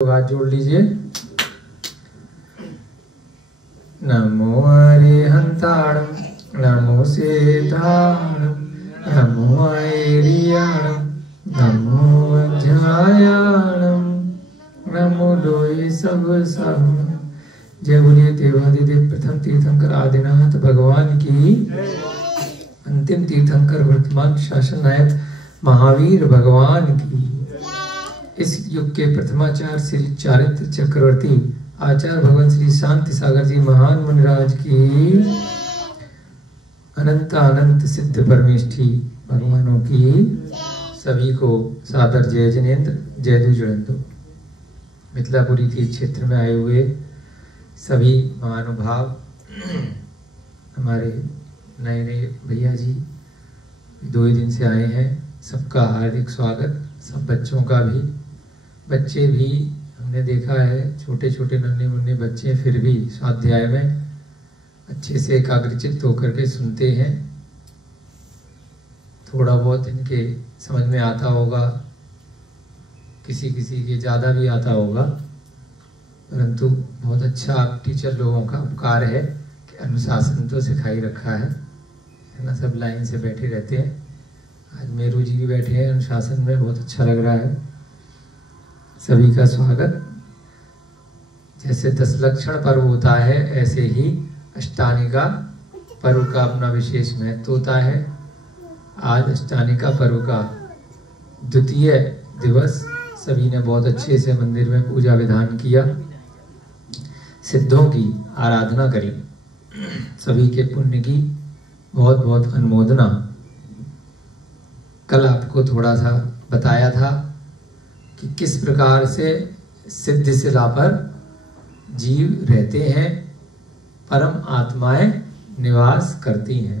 हाथ जोड़ लीजिए। नमो अरिहंताणं नमो सेताणं नमो ऐरियाणं नमो अध्यायाणं नमो लोई सब सहु। जय बोलिए देवादिदेव प्रथम तीर्थंकर आदिनाथ भगवान की, अंतिम तीर्थंकर वर्तमान शासन नायक महावीर भगवान की, इस युग के प्रथमाचार्य श्री चारित्र चक्रवर्ती आचार्य भगवान श्री शांति सागर जी महान मुनिराज की, अनंत अनंत सिद्ध परमेष्ठी भगवानों की सभी को सादर जय जनेन्द्र जय दुजड़ंदो। मिथिलापुरी तीर्थ क्षेत्र में आए हुए सभी महानुभाव, हमारे नए नए भैया जी 2 ही दिन से आए हैं, सबका हार्दिक स्वागत। सब बच्चों का भी, बच्चे भी हमने देखा है छोटे छोटे नन्हे मुन्ने बच्चे फिर भी स्वाध्याय में अच्छे से एकाग्रचित्त होकर के सुनते हैं। थोड़ा बहुत इनके समझ में आता होगा, किसी किसी के ज़्यादा भी आता होगा, परंतु बहुत अच्छा टीचर लोगों का उपकार है कि अनुशासन तो सिखाई रखा है ना। सब लाइन से बैठे रहते हैं। आज मेरू जी भी बैठे हैं अनुशासन में, बहुत अच्छा लग रहा है। सभी का स्वागत। जैसे 10 लक्षण पर्व होता है, ऐसे ही अष्टानिका पर्व का अपना विशेष महत्व होता है। आज अष्टानिका पर्व का द्वितीय दिवस, सभी ने बहुत अच्छे से मंदिर में पूजा विधान किया, सिद्धों की आराधना करी, सभी के पुण्य की बहुत बहुत अनुमोदना। कल आपको थोड़ा सा बताया था कि किस प्रकार से सिद्ध शिला पर जीव रहते हैं, परम आत्माएं निवास करती हैं।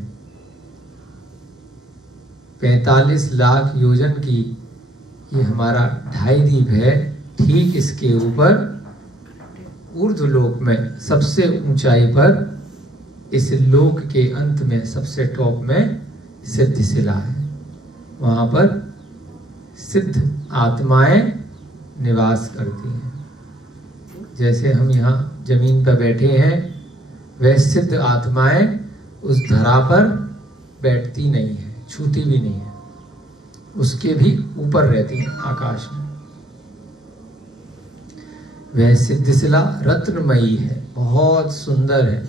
45 लाख योजन की ये हमारा 2.5 दीप है। ठीक इसके ऊपर ऊर्ध्वलोक में सबसे ऊंचाई पर, इस लोक के अंत में सबसे टॉप में सिद्ध शिला है। वहां पर सिद्ध आत्माएं निवास करती हैं। जैसे हम यहाँ जमीन पर बैठे हैं, वह सिद्ध आत्माएं उस धरा पर बैठती नहीं है, छूती भी नहीं है, उसके भी ऊपर रहती है आकाश में। वह सिद्ध शिला रत्नमयी है, बहुत सुंदर है।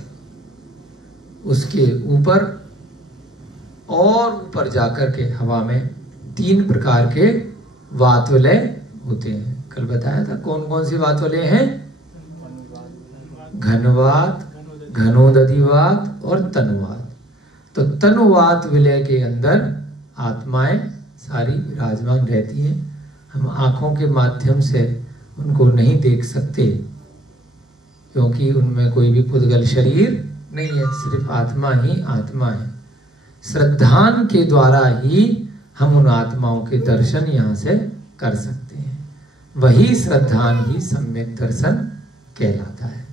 उसके ऊपर और ऊपर जाकर के हवा में 3 प्रकार के वातवलय होते हैं। कल बताया था कौन कौन सी वातवलय हैं? घनवात, घनोदधिवात और तनुवात। तो तनुवात विलय के अंदर आत्माएं सारी विराजमान रहती हैं। हम आंखों के माध्यम से उनको नहीं देख सकते, क्योंकि उनमें कोई भी पुद्गल शरीर नहीं है, सिर्फ आत्मा ही आत्मा है। श्रद्धान के द्वारा ही हम उन आत्माओं के दर्शन यहाँ से कर सकते हैं। वही श्रद्धान ही सम्यक दर्शन कहलाता है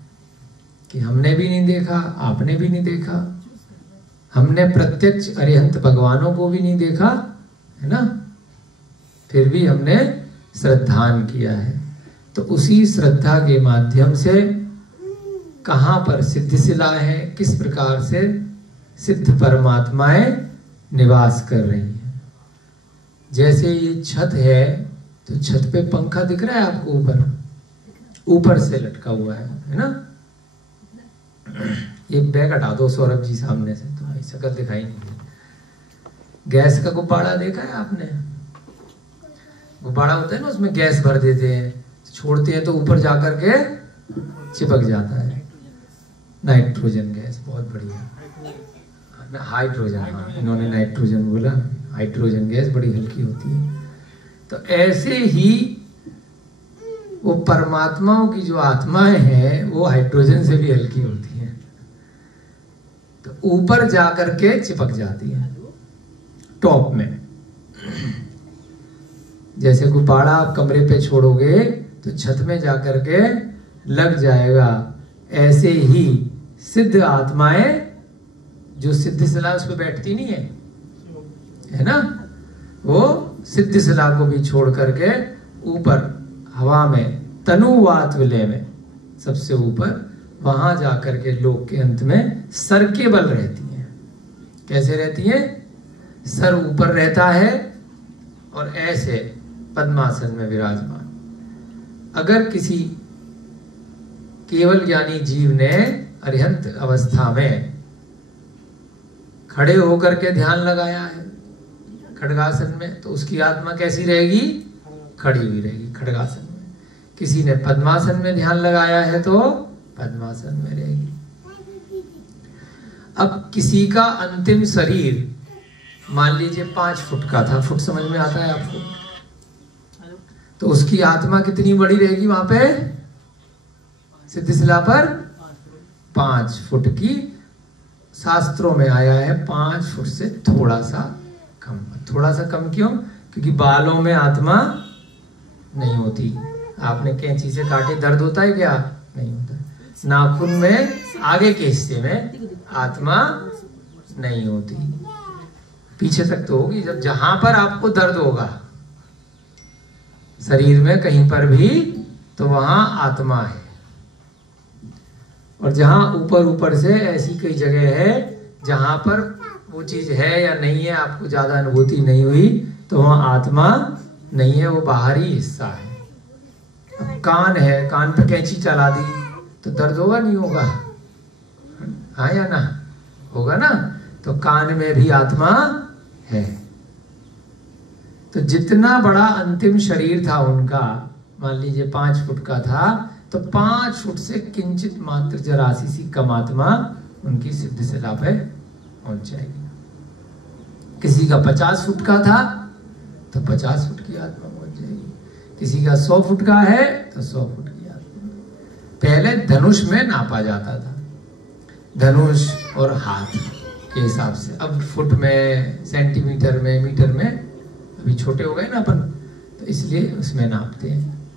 कि हमने भी नहीं देखा, आपने भी नहीं देखा, हमने प्रत्यक्ष अरिहंत भगवानों को भी नहीं देखा, है ना, फिर भी हमने श्रद्धान किया है। तो उसी श्रद्धा के माध्यम से कहाँ पर सिद्ध शिला है, किस प्रकार से सिद्ध परमात्माएं निवास कर रही हैं। जैसे ये छत है, तो छत पे पंखा दिख रहा है आपको, ऊपर से लटका हुआ है ना। ये बैग हटा दो सौरभ जी सामने से, तुम्हारी शक्ल दिखाई नहीं। गैस का गुब्बारा देखा है आपने? गुब्बारा होता है ना, उसमें गैस भर देते हैं, छोड़ते हैं तो ऊपर जाकर के चिपक जाता है। नाइट्रोजन गैस, बहुत बढ़िया। हाइड्रोजन, हाँ, इन्होंने नाइट्रोजन बोला। हाइड्रोजन गैस बड़ी हल्की होती है। तो ऐसे ही वो परमात्माओं की जो आत्माएं हैं, वो हाइड्रोजन से भी हल्की होती हैं, तो ऊपर जाकर के चिपक जाती हैं टॉप में। जैसे गुब्बारा आप कमरे पे छोड़ोगे तो छत में जाकर के लग जाएगा, ऐसे ही सिद्ध आत्माएं जो सिद्ध शिला उस पर बैठती नहीं है ना, वो सिद्ध शिला को भी छोड़ करके ऊपर हवा में तनुवात विलय में सबसे ऊपर, वहां जाकर के लोक के अंत में सर के बल रहती है। कैसे रहती है? सर ऊपर रहता है और ऐसे पद्मासन में विराजमान। अगर किसी केवल ज्ञानी जीव ने अरिहंत अवस्था में खड़े होकर के ध्यान लगाया है खड्गासन में, तो उसकी आत्मा कैसी रहेगी? खड़ी हुई रहेगी खड्गासन में। किसी ने पद्मासन में ध्यान लगाया है तो पद्मासन में रहेगी। अब किसी का अंतिम शरीर मान लीजिए 5 फुट का था, फुट समझ में आता है आपको, तो उसकी आत्मा कितनी बड़ी रहेगी वहां पे? सिद्धिशिला पर 5 फुट की। शास्त्रों में आया है 5 फुट से थोड़ा सा कम। थोड़ा सा कम क्यों? क्योंकि बालों में आत्मा नहीं होती। आपने कैंची से काटे दर्द होता है क्या? नहीं होता। नाखून में आगे के हिस्से में आत्मा नहीं होती, पीछे तक तो होगी। जब जहां पर आपको दर्द होगा शरीर में कहीं पर भी, तो वहां आत्मा है। और जहां ऊपर ऊपर से ऐसी कई जगह है जहां पर वो चीज है या नहीं है आपको ज्यादा अनुभूति नहीं हुई, तो वहां आत्मा नहीं है, वो बाहरी हिस्सा है। अब कान है, कान पे कैंची चला दी तो दर्द होगा नहीं होगा? हाँ या ना? होगा ना। तो कान में भी आत्मा है। तो जितना बड़ा अंतिम शरीर था उनका, मान लीजिए 5 फुट का था, तो 5 फुट से किंचित मात्र जरासी सी कम आत्मा उनकी सिद्धिशिला पे पहुंच जाएगी। किसी का 50 फुट का था तो 50 फुट की आत्मा पहुंच जाएगी। किसी का 100 फुट का है तो 100 फुट की आत्मा। पहले धनुष में नापा जाता था, धनुष और हाथ के हिसाब से। अब फुट में, सेंटीमीटर में, मीटर में, अभी छोटे हो गए ना अपन, तो इसलिए उसमें नापते हैं,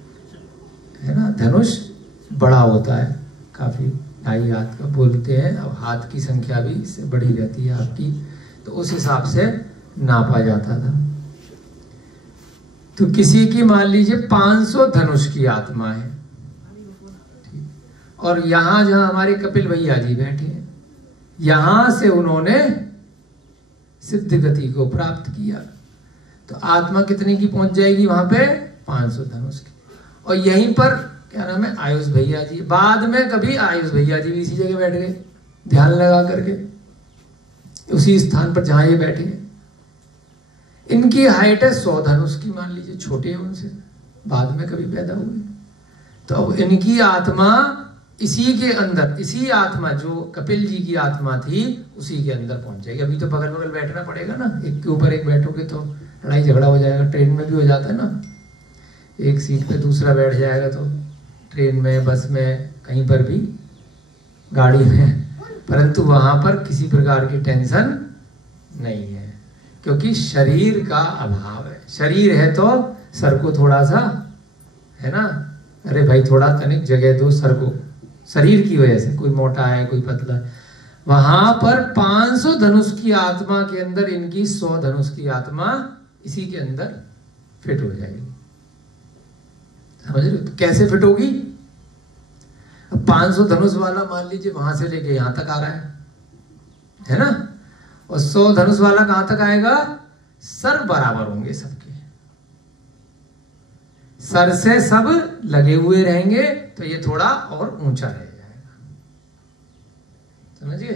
है ना। धनुष बड़ा होता है काफी, 2.5 हाथ का बोलते हैं। अब हाथ की संख्या भी इससे बड़ी रहती है आपकी, तो उस हिसाब से नापा जाता था। तो किसी की मान लीजिए 500 धनुष की आत्मा है, और यहां जहां हमारे कपिल भैया जी बैठे हैं, यहां से उन्होंने सिद्ध गति को प्राप्त किया, तो आत्मा कितने की पहुंच जाएगी वहां पे? 500 धनुष की। और यहीं पर क्या नाम है, आयुष भैया जी, बाद में कभी आयुष भैया जी भी इसी जगह बैठ गए ध्यान लगा करके, उसी स्थान पर जहां ये बैठे हैं। इनकी हाइट है 100 धनुष की, मान लीजिए, छोटे हैं उनसे, बाद में कभी पैदा हुए। तो अब इनकी आत्मा इसी के अंदर, इसी आत्मा जो कपिल जी की आत्मा थी उसी के अंदर पहुंच जाएगी। अभी तो बगल बगल बैठना पड़ेगा ना, एक के ऊपर एक बैठोगे तो लड़ाई झगड़ा हो जाएगा। ट्रेन में भी हो जाता है ना, एक सीट पे दूसरा बैठ जाएगा, तो ट्रेन में, बस में, कहीं पर भी, गाड़ी में। परंतु वहां पर किसी प्रकार की टेंशन नहीं है, क्योंकि शरीर का अभाव है। शरीर है तो सर को थोड़ा सा, है ना, अरे भाई थोड़ा तनिक जगह दो सर को, शरीर की वजह से, कोई मोटा है कोई पतला है। वहां पर 500 धनुष की आत्मा के अंदर इनकी 100 धनुष की आत्मा इसी के अंदर फिट हो जाएगी। समझ रहे हो? तो कैसे फिट होगी? अब 500 धनुष वाला मान लीजिए वहां से लेके यहां तक आ रहा है ना, और 100 धनुष वाला कहां तक आएगा? सर बराबर होंगे सबके, सर से सब लगे हुए रहेंगे, तो ये थोड़ा और ऊंचा रह जाएगा। समझिए?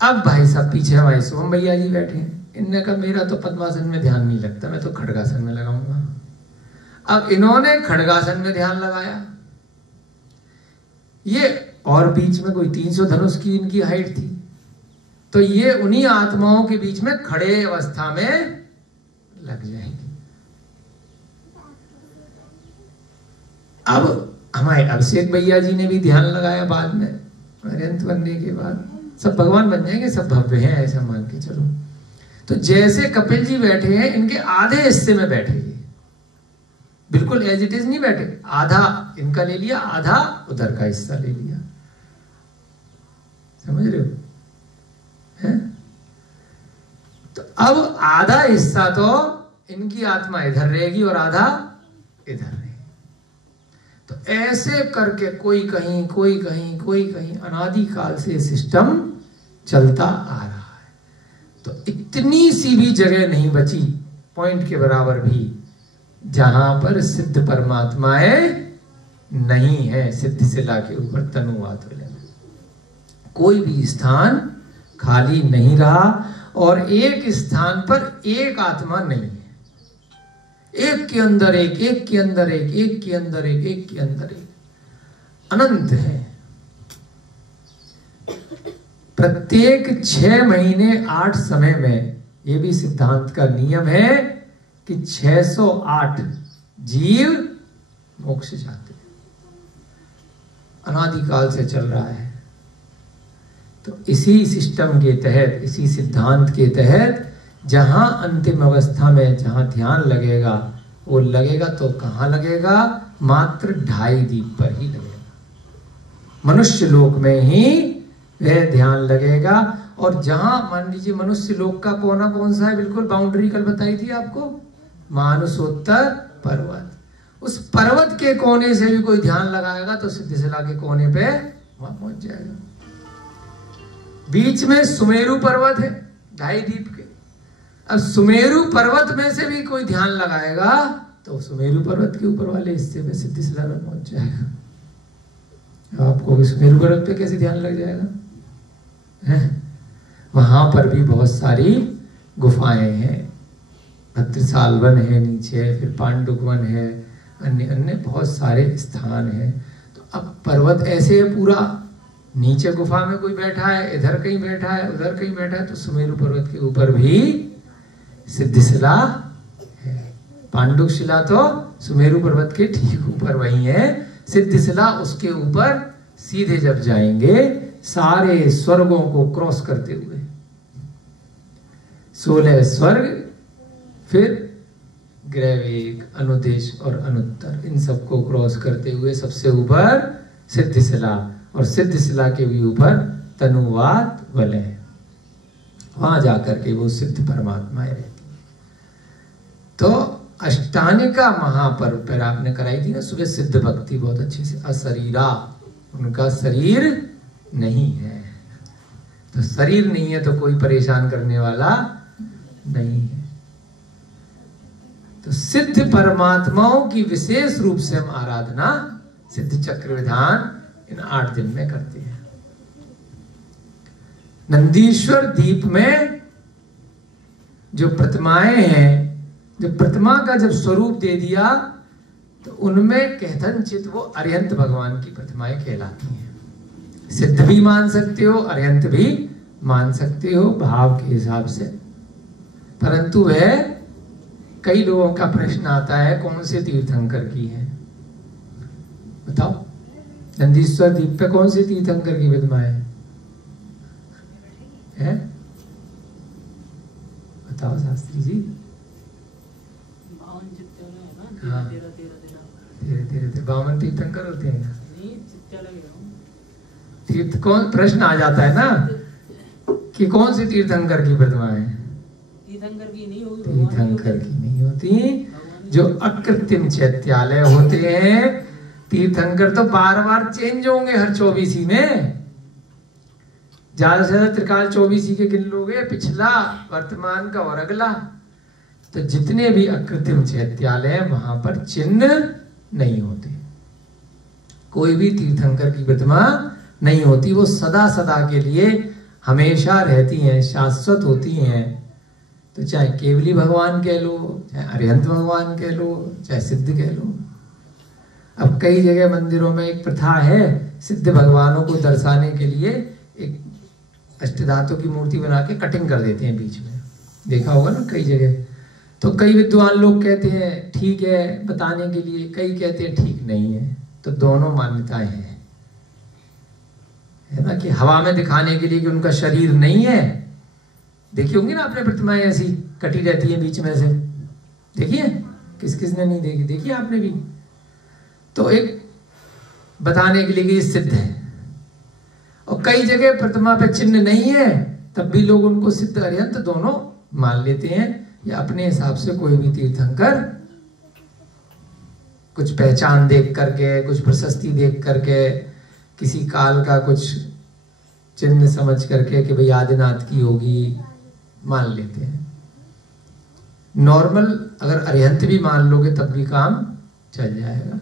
अब भाई साहब पीछे हमारे सोम भैया जी बैठे हैं, इनने कहा मेरा तो पद्मासन में ध्यान नहीं लगता, मैं तो खड्गासन में लगाऊंगा। अब इन्होंने खड्गासन में ध्यान लगाया, ये और बीच में कोई 300 धनुष की इनकी हाइट थी, तो ये उन्हीं आत्माओं के बीच में खड़े अवस्था में लग जाएंगे। अब हमारे अभिषेक भैया जी ने भी ध्यान लगाया बाद में, अरिहंत बनने के बाद सब भगवान बन जाएंगे, सब भव्य हैं ऐसा मान के चलो। तो जैसे कपिल जी बैठे हैं, इनके आधे हिस्से में बैठे, बिल्कुल एज इट इज नहीं बैठे, आधा इनका ले लिया, आधा उधर का हिस्सा ले लिया। समझ रहे हो? है? तो अब आधा हिस्सा तो इनकी आत्मा इधर रहेगी और आधा इधर रहेगी। ऐसे करके कोई कहीं कोई कहीं कोई कहीं अनादिकाल से सिस्टम चलता आ रहा है। तो इतनी सी भी जगह नहीं बची पॉइंट के बराबर भी जहां पर सिद्ध परमात्माएं नहीं है। सिद्ध शिला के ऊपर तनुवाद वाले कोई भी स्थान खाली नहीं रहा और एक स्थान पर एक आत्मा नहीं है। एक के अंदर एक, एक के अंदर एक, एक के अंदर एक, एक के अंदर एक, अनंत है। प्रत्येक 6 महीने 8 समय में, यह भी सिद्धांत का नियम है कि 608 जीव मोक्ष जाते हैं। अनादिकाल से चल रहा है। तो इसी सिस्टम के तहत, इसी सिद्धांत के तहत जहां अंतिम अवस्था में जहां ध्यान लगेगा, वो लगेगा तो कहां लगेगा? मात्र 2.5 दीप पर ही लगेगा। मनुष्य लोक में ही वह ध्यान लगेगा। और जहां मान लीजिए मनुष्य लोक का कोना कौन सा है, बिल्कुल बाउंड्री कल बताई थी आपको, मानसोत्तर पर्वत। उस पर्वत के कोने से भी कोई ध्यान लगाएगा तो सिद्धिशिला के कोने पे वहां पहुंच जाएगा। बीच में सुमेरु पर्वत है 2.5 दीप के। अब सुमेरु पर्वत में से भी कोई ध्यान लगाएगा तो सुमेरु पर्वत के ऊपर वाले हिस्से में सिद्धिशिला में पहुंच जाएगा। आपको भी सुमेरु पर्वत पे कैसे ध्यान लग जाएगा? वहां पर भी बहुत सारी गुफाएं हैं। भद्रसाल वन है नीचे, फिर पांडुक वन है, अन्य अन्य बहुत सारे स्थान हैं। तो अब पर्वत ऐसे है पूरा, नीचे गुफा में कोई बैठा है, इधर कहीं बैठा है, उधर कहीं बैठा है। तो सुमेरु पर्वत के ऊपर भी सिद्धिशिला है। पांडुक शिला तो सुमेरु पर्वत के ठीक ऊपर वही है। सिद्धिशिला उसके ऊपर सीधे जब जाएंगे सारे स्वर्गों को क्रॉस करते हुए, 16 स्वर्ग, फिर ग्रैविक, अनुदेश और अनुत्तर, इन सबको क्रॉस करते हुए सबसे ऊपर सिद्धिशिला, और सिद्धिशिला के भी ऊपर तनुवात वलय। वहां जाकर के वो सिद्ध परमात्माएं रहती। तो अष्टानिका महापर्व पर आपने कराई थी ना सुबह सिद्ध भक्ति बहुत अच्छे से। अशरीरा, उनका शरीर नहीं है। तो शरीर नहीं है तो कोई परेशान करने वाला नहीं है। तो सिद्ध परमात्माओं की विशेष रूप से हम आराधना सिद्ध चक्र विधान इन 8 दिन में करते हैं। नंदीश्वर द्वीप में जो प्रतिमाएं हैं, जब प्रतिमा का जब स्वरूप दे दिया तो उनमें कहतनचित वो अरिहंत भगवान की प्रतिमाएं कहलाती हैं। सिद्ध भी मान सकते हो, अरिहंत भी मान सकते हो भाव के हिसाब से। परंतु वह कई लोगों का प्रश्न आता है कौन से तीर्थंकर की है? बताओ, नंदीश्वर द्वीप पे कौन से तीर्थंकर की प्रतिमाएं है? बताओ शास्त्री जी। हाँ, धीरे 52 तीर्थंकर होते हैं। तीर्थ कौन, प्रश्न आ जाता है ना कि कौन से तीर्थंकर की प्रतिमा है? तीर्थंकर की नहीं होती। जो अकृत्रिम चैत्यालय होते हैं, तीर्थंकर तो बार चेंज होंगे हर 24 में। ज्यादा से ज्यादा त्रिकाल 24 के गिन लोगे, पिछला, वर्तमान का और अगला। तो जितने भी अकृत्रिम चैत्यालय वहां पर चिन्ह नहीं होते। कोई भी तीर्थंकर की प्रतिमा नहीं होती। वो सदा सदा के लिए हमेशा रहती हैं, शाश्वत होती हैं। तो चाहे केवली भगवान कह लो, चाहे अरिहंत भगवान कह लो, चाहे सिद्ध कह लो। अब कई जगह मंदिरों में एक प्रथा है, सिद्ध भगवानों को दर्शाने के लिए एक अष्टधातु की मूर्ति बना के कटिंग कर देते हैं बीच में, देखा होगा ना कई जगह। तो कई विद्वान लोग कहते हैं ठीक है बताने के लिए, कई कहते हैं ठीक नहीं है। तो दोनों मान्यताएं हैं, है ना, कि हवा में दिखाने के लिए कि उनका शरीर नहीं है। देखी होंगी ना आपने प्रतिमाएं ऐसी कटी रहती है बीच में से, देखिए किस किस ने नहीं देखी? देखिए आपने भी। तो एक बताने के लिए कि ये सिद्ध है। और कई जगह प्रतिमा पे चिन्ह नहीं है, तब भी लोग उनको सिद्ध अरिहंत दोनों मान लेते हैं, या अपने हिसाब से कोई भी तीर्थंकर कुछ पहचान देख करके, कुछ प्रशस्ति देख करके, किसी काल का कुछ चिन्ह समझ करके कि भाई आदिनाथ की होगी, मान लेते हैं। नॉर्मल अगर अरिहंत भी मान लोगे तब भी काम चल जाएगा।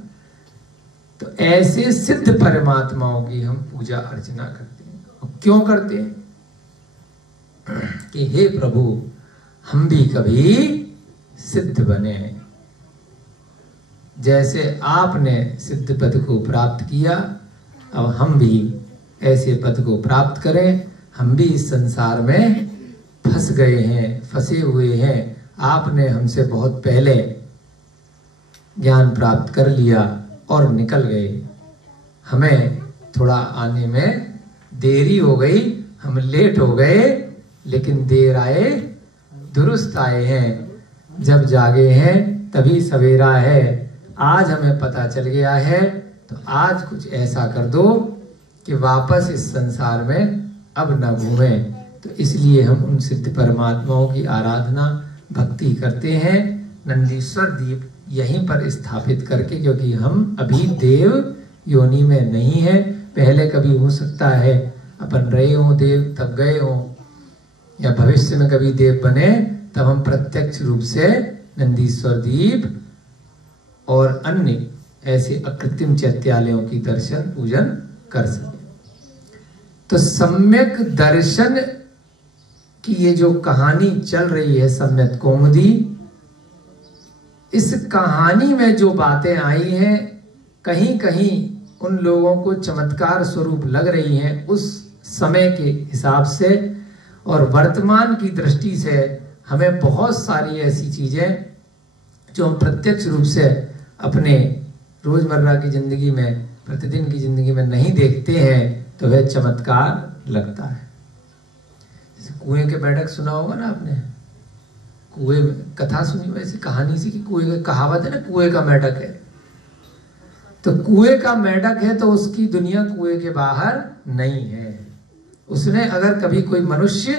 तो ऐसे सिद्ध परमात्माओं की हम पूजा अर्चना करते हैं। और क्यों करते हैं? कि हे प्रभु, हम भी कभी सिद्ध बने, जैसे आपने सिद्ध पद को प्राप्त किया, अब हम भी ऐसे पद को प्राप्त करें। हम भी इस संसार में फंस गए हैं, फंसे हुए हैं। आपने हमसे बहुत पहले ज्ञान प्राप्त कर लिया और निकल गए। हमें थोड़ा आने में देरी हो गई, हम लेट हो गए, लेकिन देर आए दुरुस्त आए हैं। जब जागे हैं तभी सवेरा है। आज हमें पता चल गया है, तो आज कुछ ऐसा कर दो कि वापस इस संसार में अब न घूमें। तो इसलिए हम उन सिद्ध परमात्माओं की आराधना भक्ति करते हैं, नंदीश्वर दीप यहीं पर स्थापित करके, क्योंकि हम अभी देव योनि में नहीं है। पहले कभी हो सकता है अपन रहे हों देव, तब गए हों, या भविष्य में कभी देव बने, तब हम प्रत्यक्ष रूप से नंदीश्वर दीप और अन्य ऐसे अकृत्रिम चैत्यालयों की दर्शन पूजन कर सके। तो सम्यक दर्शन की ये जो कहानी चल रही है, सम्यक कौमुदी, इस कहानी में जो बातें आई हैं, कहीं कहीं उन लोगों को चमत्कार स्वरूप लग रही हैं उस समय के हिसाब से, और वर्तमान की दृष्टि से हमें बहुत सारी ऐसी चीजें जो हम प्रत्यक्ष रूप से अपने रोजमर्रा की जिंदगी में, प्रतिदिन की जिंदगी में नहीं देखते हैं, तो वह चमत्कार लगता है। जैसे कुएं के मेढक सुना होगा ना आपने, कुएं कथा सुनी वैसी कहानी सी, कि कुएं का कहावत है ना, कुएं का मेढक है। तो कुएं का मेढक है तो उसकी दुनिया कुएं के बाहर नहीं है। उसने अगर कभी कोई मनुष्य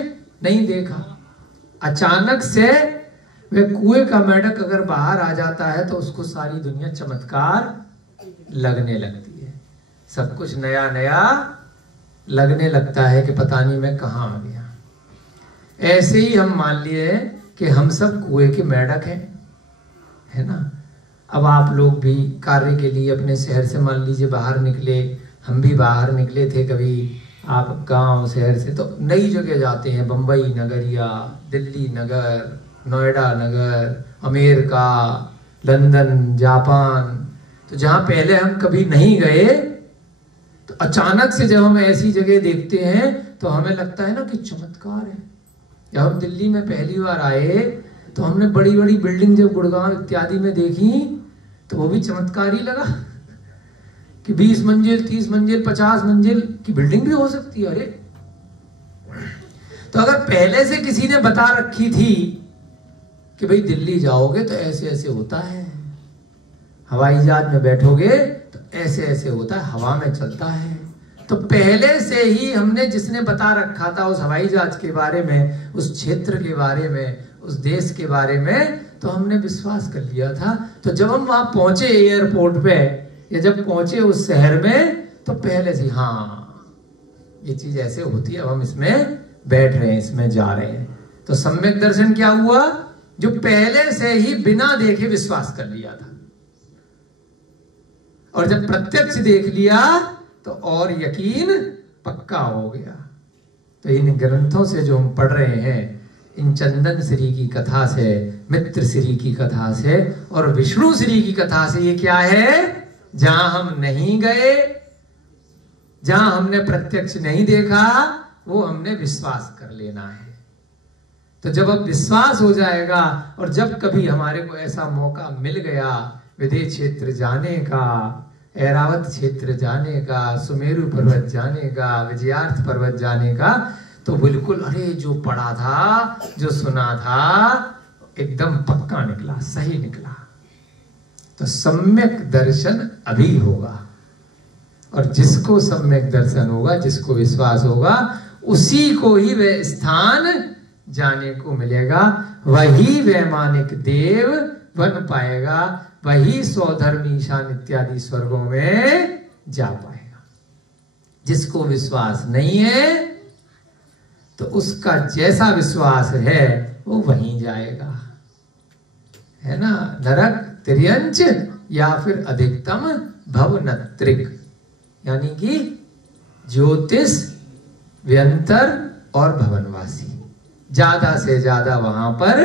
नहीं देखा, अचानक से वह कुएं का मेढक अगर बाहर आ जाता है तो उसको सारी दुनिया चमत्कार लगने लगती है। सब कुछ नया नया लगने लगता है कि पता नहीं मैं कहाँ आ गया। ऐसे ही हम मान लिए कि हम सब कुएं के मेढक हैं, है ना। अब आप लोग भी कार्य के लिए अपने शहर से मान लीजिए बाहर निकले, हम भी बाहर निकले थे कभी, आप गांव शहर से तो नई जगह जाते हैं, बंबई नगरिया, दिल्ली नगर, नोएडा नगर, अमेरिका, लंदन, जापान, तो जहां पहले हम कभी नहीं गए, तो अचानक से जब हम ऐसी जगह देखते हैं तो हमें लगता है ना कि चमत्कार है। जब हम दिल्ली में पहली बार आए तो हमने बड़ी बड़ी बिल्डिंग जब गुड़गांव इत्यादि में देखी तो वो भी चमत्कार ही लगा कि 20 मंजिल, 30 मंजिल, 50 मंजिल की बिल्डिंग भी हो सकती है। अरे तो अगर पहले से किसी ने बता रखी थी कि भाई दिल्ली जाओगे तो ऐसे ऐसे होता है, हवाई जहाज में बैठोगे तो ऐसे ऐसे होता है, हवा में चलता है, तो पहले से ही हमने जिसने बता रखा था उस हवाई जहाज के बारे में, उस क्षेत्र के बारे में, उस देश के बारे में, तो हमने विश्वास कर लिया था। तो जब हम वहां पहुंचे एयरपोर्ट पे, या जब पहुंचे उस शहर में, तो पहले से हाँ ये चीज ऐसे होती है, अब हम इसमें बैठ रहे हैं, इसमें जा रहे हैं। तो सम्यक दर्शन क्या हुआ? जो पहले से ही बिना देखे विश्वास कर लिया था, और जब प्रत्यक्ष देख लिया तो और यकीन पक्का हो गया। तो इन ग्रंथों से जो हम पढ़ रहे हैं, इन चंदन श्री की कथा से, मित्र श्री की कथा से और विष्णु श्री की कथा से, ये क्या है? जहां हम नहीं गए, जहां हमने प्रत्यक्ष नहीं देखा, वो हमने विश्वास कर लेना है। तो जब अब विश्वास हो जाएगा, और जब कभी हमारे को ऐसा मौका मिल गया विदेह क्षेत्र जाने का, ऐरावत क्षेत्र जाने का, सुमेरु पर्वत जाने का, विजयार्थ पर्वत जाने का, तो बिल्कुल अरे जो पढ़ा था, जो सुना था, एकदम पक्का निकला, सही निकला। तो सम्यक दर्शन अभी होगा, और जिसको सम्यक दर्शन होगा, जिसको विश्वास होगा, उसी को ही वह स्थान जाने को मिलेगा, वही वैमानिक देव बन पाएगा, वही स्वधर्म ईशान इत्यादि स्वर्गों में जा पाएगा। जिसको विश्वास नहीं है तो उसका जैसा विश्वास है वो वहीं जाएगा, है ना। नरक, तिर्यंच या फिर अधिकतम भवनत्रिक, यानी कि ज्योतिष, व्यंतर और भवनवासी, ज्यादा से ज्यादा वहां पर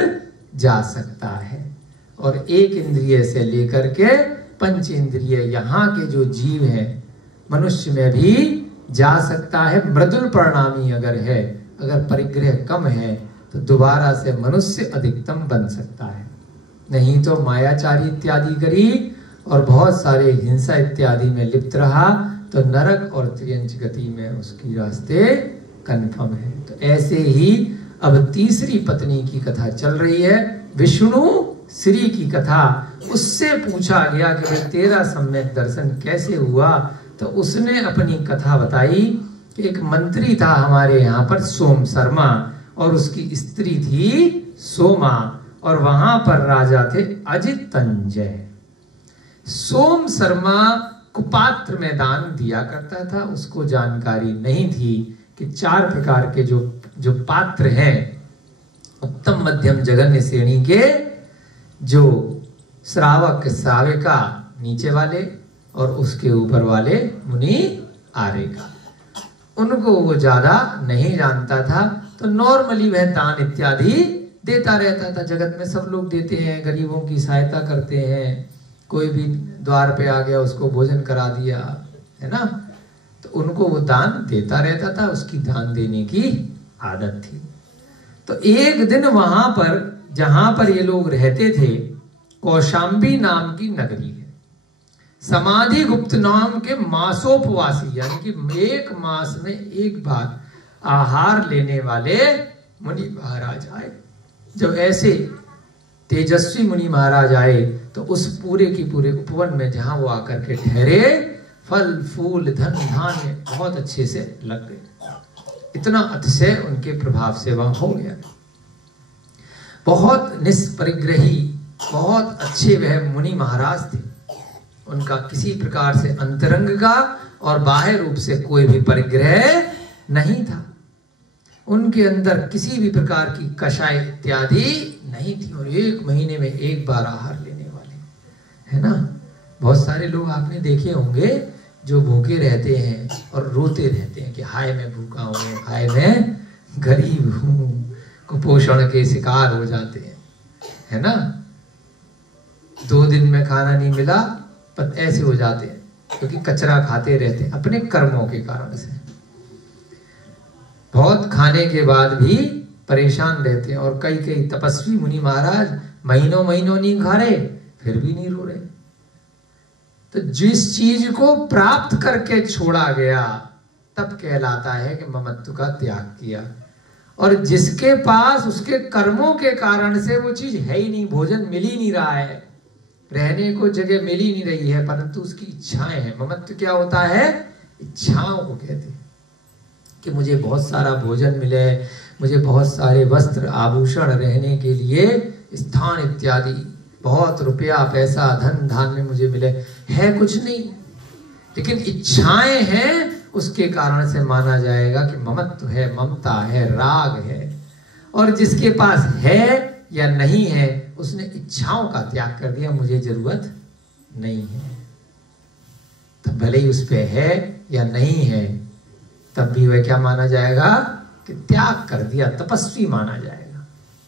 जा सकता है। और एक इंद्रिय से लेकर के पंच इंद्रिय यहाँ के जो जीव हैं मनुष्य में भी जा सकता है। मृदुल परिणामी अगर है, अगर परिग्रह कम है तो दोबारा से मनुष्य अधिकतम बन सकता है, नहीं तो मायाचारी इत्यादि करी और बहुत सारे हिंसा इत्यादि में लिप्त रहा तो नरक और त्रियंच गति में उसकी रास्ते कन्फर्म है। तो ऐसे ही अब तीसरी पत्नी की कथा चल रही है, विष्णु श्री की कथा। उससे पूछा गया कि भाई तेरा सम्यक दर्शन कैसे हुआ, तो उसने अपनी कथा बताई कि एक मंत्री था हमारे यहाँ पर सोम शर्मा, और उसकी स्त्री थी सोमा, और वहां पर राजा थे अजितंजय। सोम शर्मा कुपात्र में दान दिया करता था, उसको जानकारी नहीं थी कि 4 प्रकार के जो पात्र हैं, उत्तम मध्यम जघन्य श्रेणी के, जो श्रावक श्राविका नीचे वाले और उसके ऊपर वाले मुनि आरेगा, उनको वो ज्यादा नहीं जानता था। तो नॉर्मली वह दान इत्यादि देता रहता था। जगत में सब लोग देते हैं, गरीबों की सहायता करते हैं, कोई भी द्वार पे आ गया उसको भोजन करा दिया, है ना। तो उनको वो दान देता रहता था, उसकी दान देने की आदत थी। तो एक दिन वहां पर जहां पर ये लोग रहते थे, कौशाम्बी नाम की नगरी है, समाधि गुप्त नाम के मासोपवासी, यानी कि 1 मास में 1 बार आहार लेने वाले मुनि महाराज आए। जब ऐसे तेजस्वी मुनि महाराज आए तो उस पूरे की पूरे उपवन में जहां वो आकर के ठहरे, फल फूल धन धान्य बहुत अच्छे से लग गए। इतना अतिशय उनके प्रभाव से वहां हो गया। बहुत निष्परिग्रही, बहुत अच्छे वह मुनि महाराज थे। उनका किसी प्रकार से अंतरंग का और बाह्य रूप से कोई भी परिग्रह नहीं था। उनके अंदर किसी भी प्रकार की कषाय इत्यादि नहीं थी, और 1 महीने में 1 बार आहार लेने वाले, है ना। बहुत सारे लोग आपने देखे होंगे जो भूखे रहते हैं और रोते रहते हैं कि हाय मैं भूखा हूँ, हाय मैं गरीब हूँ, कुपोषण के शिकार हो जाते हैं, है ना। 2 दिन में खाना नहीं मिला पर ऐसे हो जाते हैं, क्योंकि कचरा खाते रहते हैं अपने कर्मों के कारण से। बहुत खाने के बाद भी परेशान रहते हैं, और कई तपस्वी मुनि महाराज महीनों महीनों नहीं खा रहे फिर भी नहीं रो रहे। तो जिस चीज को प्राप्त करके छोड़ा गया तब कहलाता है कि ममत्व का त्याग किया, और जिसके पास उसके कर्मों के कारण से वो चीज है ही नहीं, भोजन मिल ही नहीं रहा है, रहने को जगह मिल ही नहीं रही है, परंतु उसकी इच्छाएं हैं। ममत्व क्या होता है? इच्छाओं को कहते हैं कि मुझे बहुत सारा भोजन मिले, मुझे बहुत सारे वस्त्र आभूषण, रहने के लिए स्थान इत्यादि, बहुत रुपया पैसा धन धान्य मुझे मिले। है कुछ नहीं, लेकिन इच्छाएं हैं, उसके कारण से माना जाएगा कि ममत्व है, ममता है, राग है। और जिसके पास है या नहीं है उसने इच्छाओं का त्याग कर दिया, मुझे जरूरत नहीं है, तब भले ही उस पे है या नहीं है तब भी वह क्या माना जाएगा कि त्याग कर दिया, तपस्वी माना जाएगा।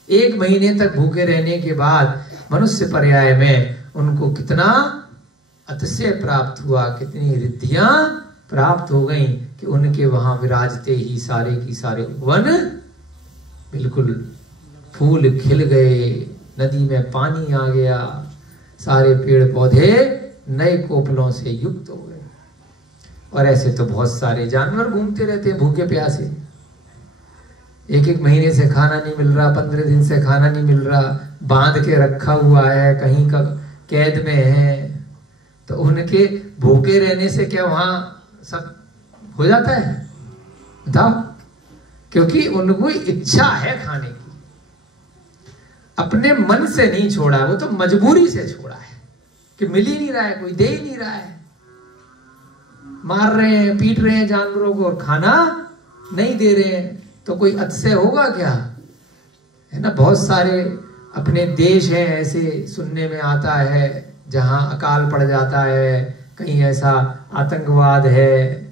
1 महीने तक भूखे रहने के बाद मनुष्य पर्याय में उनको कितना अतिशय प्राप्त हुआ, कितनी रिद्धियां प्राप्त हो गई कि उनके वहां विराजते ही सारे की सारे वन बिल्कुल फूल खिल गए, नदी में पानी आ गया, सारे पेड़ पौधे नए कोपलों से युक्त हो गए। और ऐसे तो बहुत सारे जानवर घूमते रहते हैं भूखे प्यासे, 1-1 महीने से खाना नहीं मिल रहा, 15 दिन से खाना नहीं मिल रहा, बांध के रखा हुआ है, कहीं का कैद में है। तो उनके भूखे रहने से क्या वहां सब हो जाता है? बताओ, क्योंकि उनको इच्छा है खाने की, अपने मन से नहीं छोड़ा, वो तो मजबूरी से छोड़ा है। कि मिल ही नहीं रहा है, कोई दे ही नहीं रहा है। मार रहे हैं, पीट रहे हैं जानवरों को और खाना नहीं दे रहे हैं, तो कोई अतिशय होगा क्या? है ना। बहुत सारे अपने देश हैं ऐसे सुनने में आता है जहां अकाल पड़ जाता है, कहीं ऐसा आतंकवाद है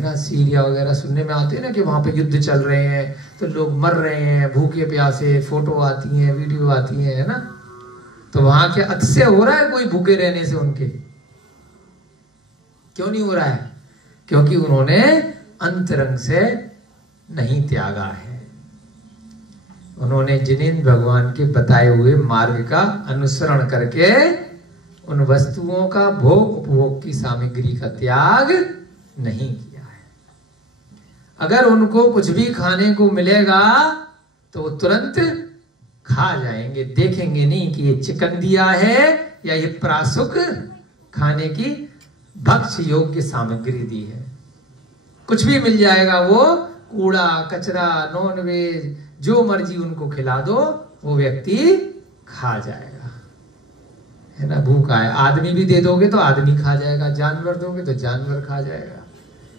ना। सीरिया वगैरह सुनने में आते हैं ना कि वहां पे युद्ध चल रहे हैं, तो लोग मर रहे हैं भूखे प्यासे, फोटो आती हैं, वीडियो आती हैं, है ना। तो वहां क्या अतिशय हो रहा है कोई भूखे रहने से उनके? क्यों नहीं हो रहा है? क्योंकि उन्होंने अंतरंग से नहीं त्यागा है। उन्होंने जिनेंद्र भगवान के बताए हुए मार्ग का अनुसरण करके उन वस्तुओं का भोग उपभोग की सामग्री का त्याग नहीं किया है। अगर उनको कुछ भी खाने को मिलेगा तो वो तुरंत खा जाएंगे, देखेंगे नहीं कि ये चिकन दिया है या ये प्रासुक खाने की भक्ष्य योग्य सामग्री दी है। कुछ भी मिल जाएगा, वो कूड़ा कचरा नॉनवेज जो मर्जी उनको खिला दो वो व्यक्ति खा जाएगा, है ना। भूखा है, आदमी भी दे दोगे तो आदमी खा जाएगा, जानवर दोगे तो जानवर खा जाएगा,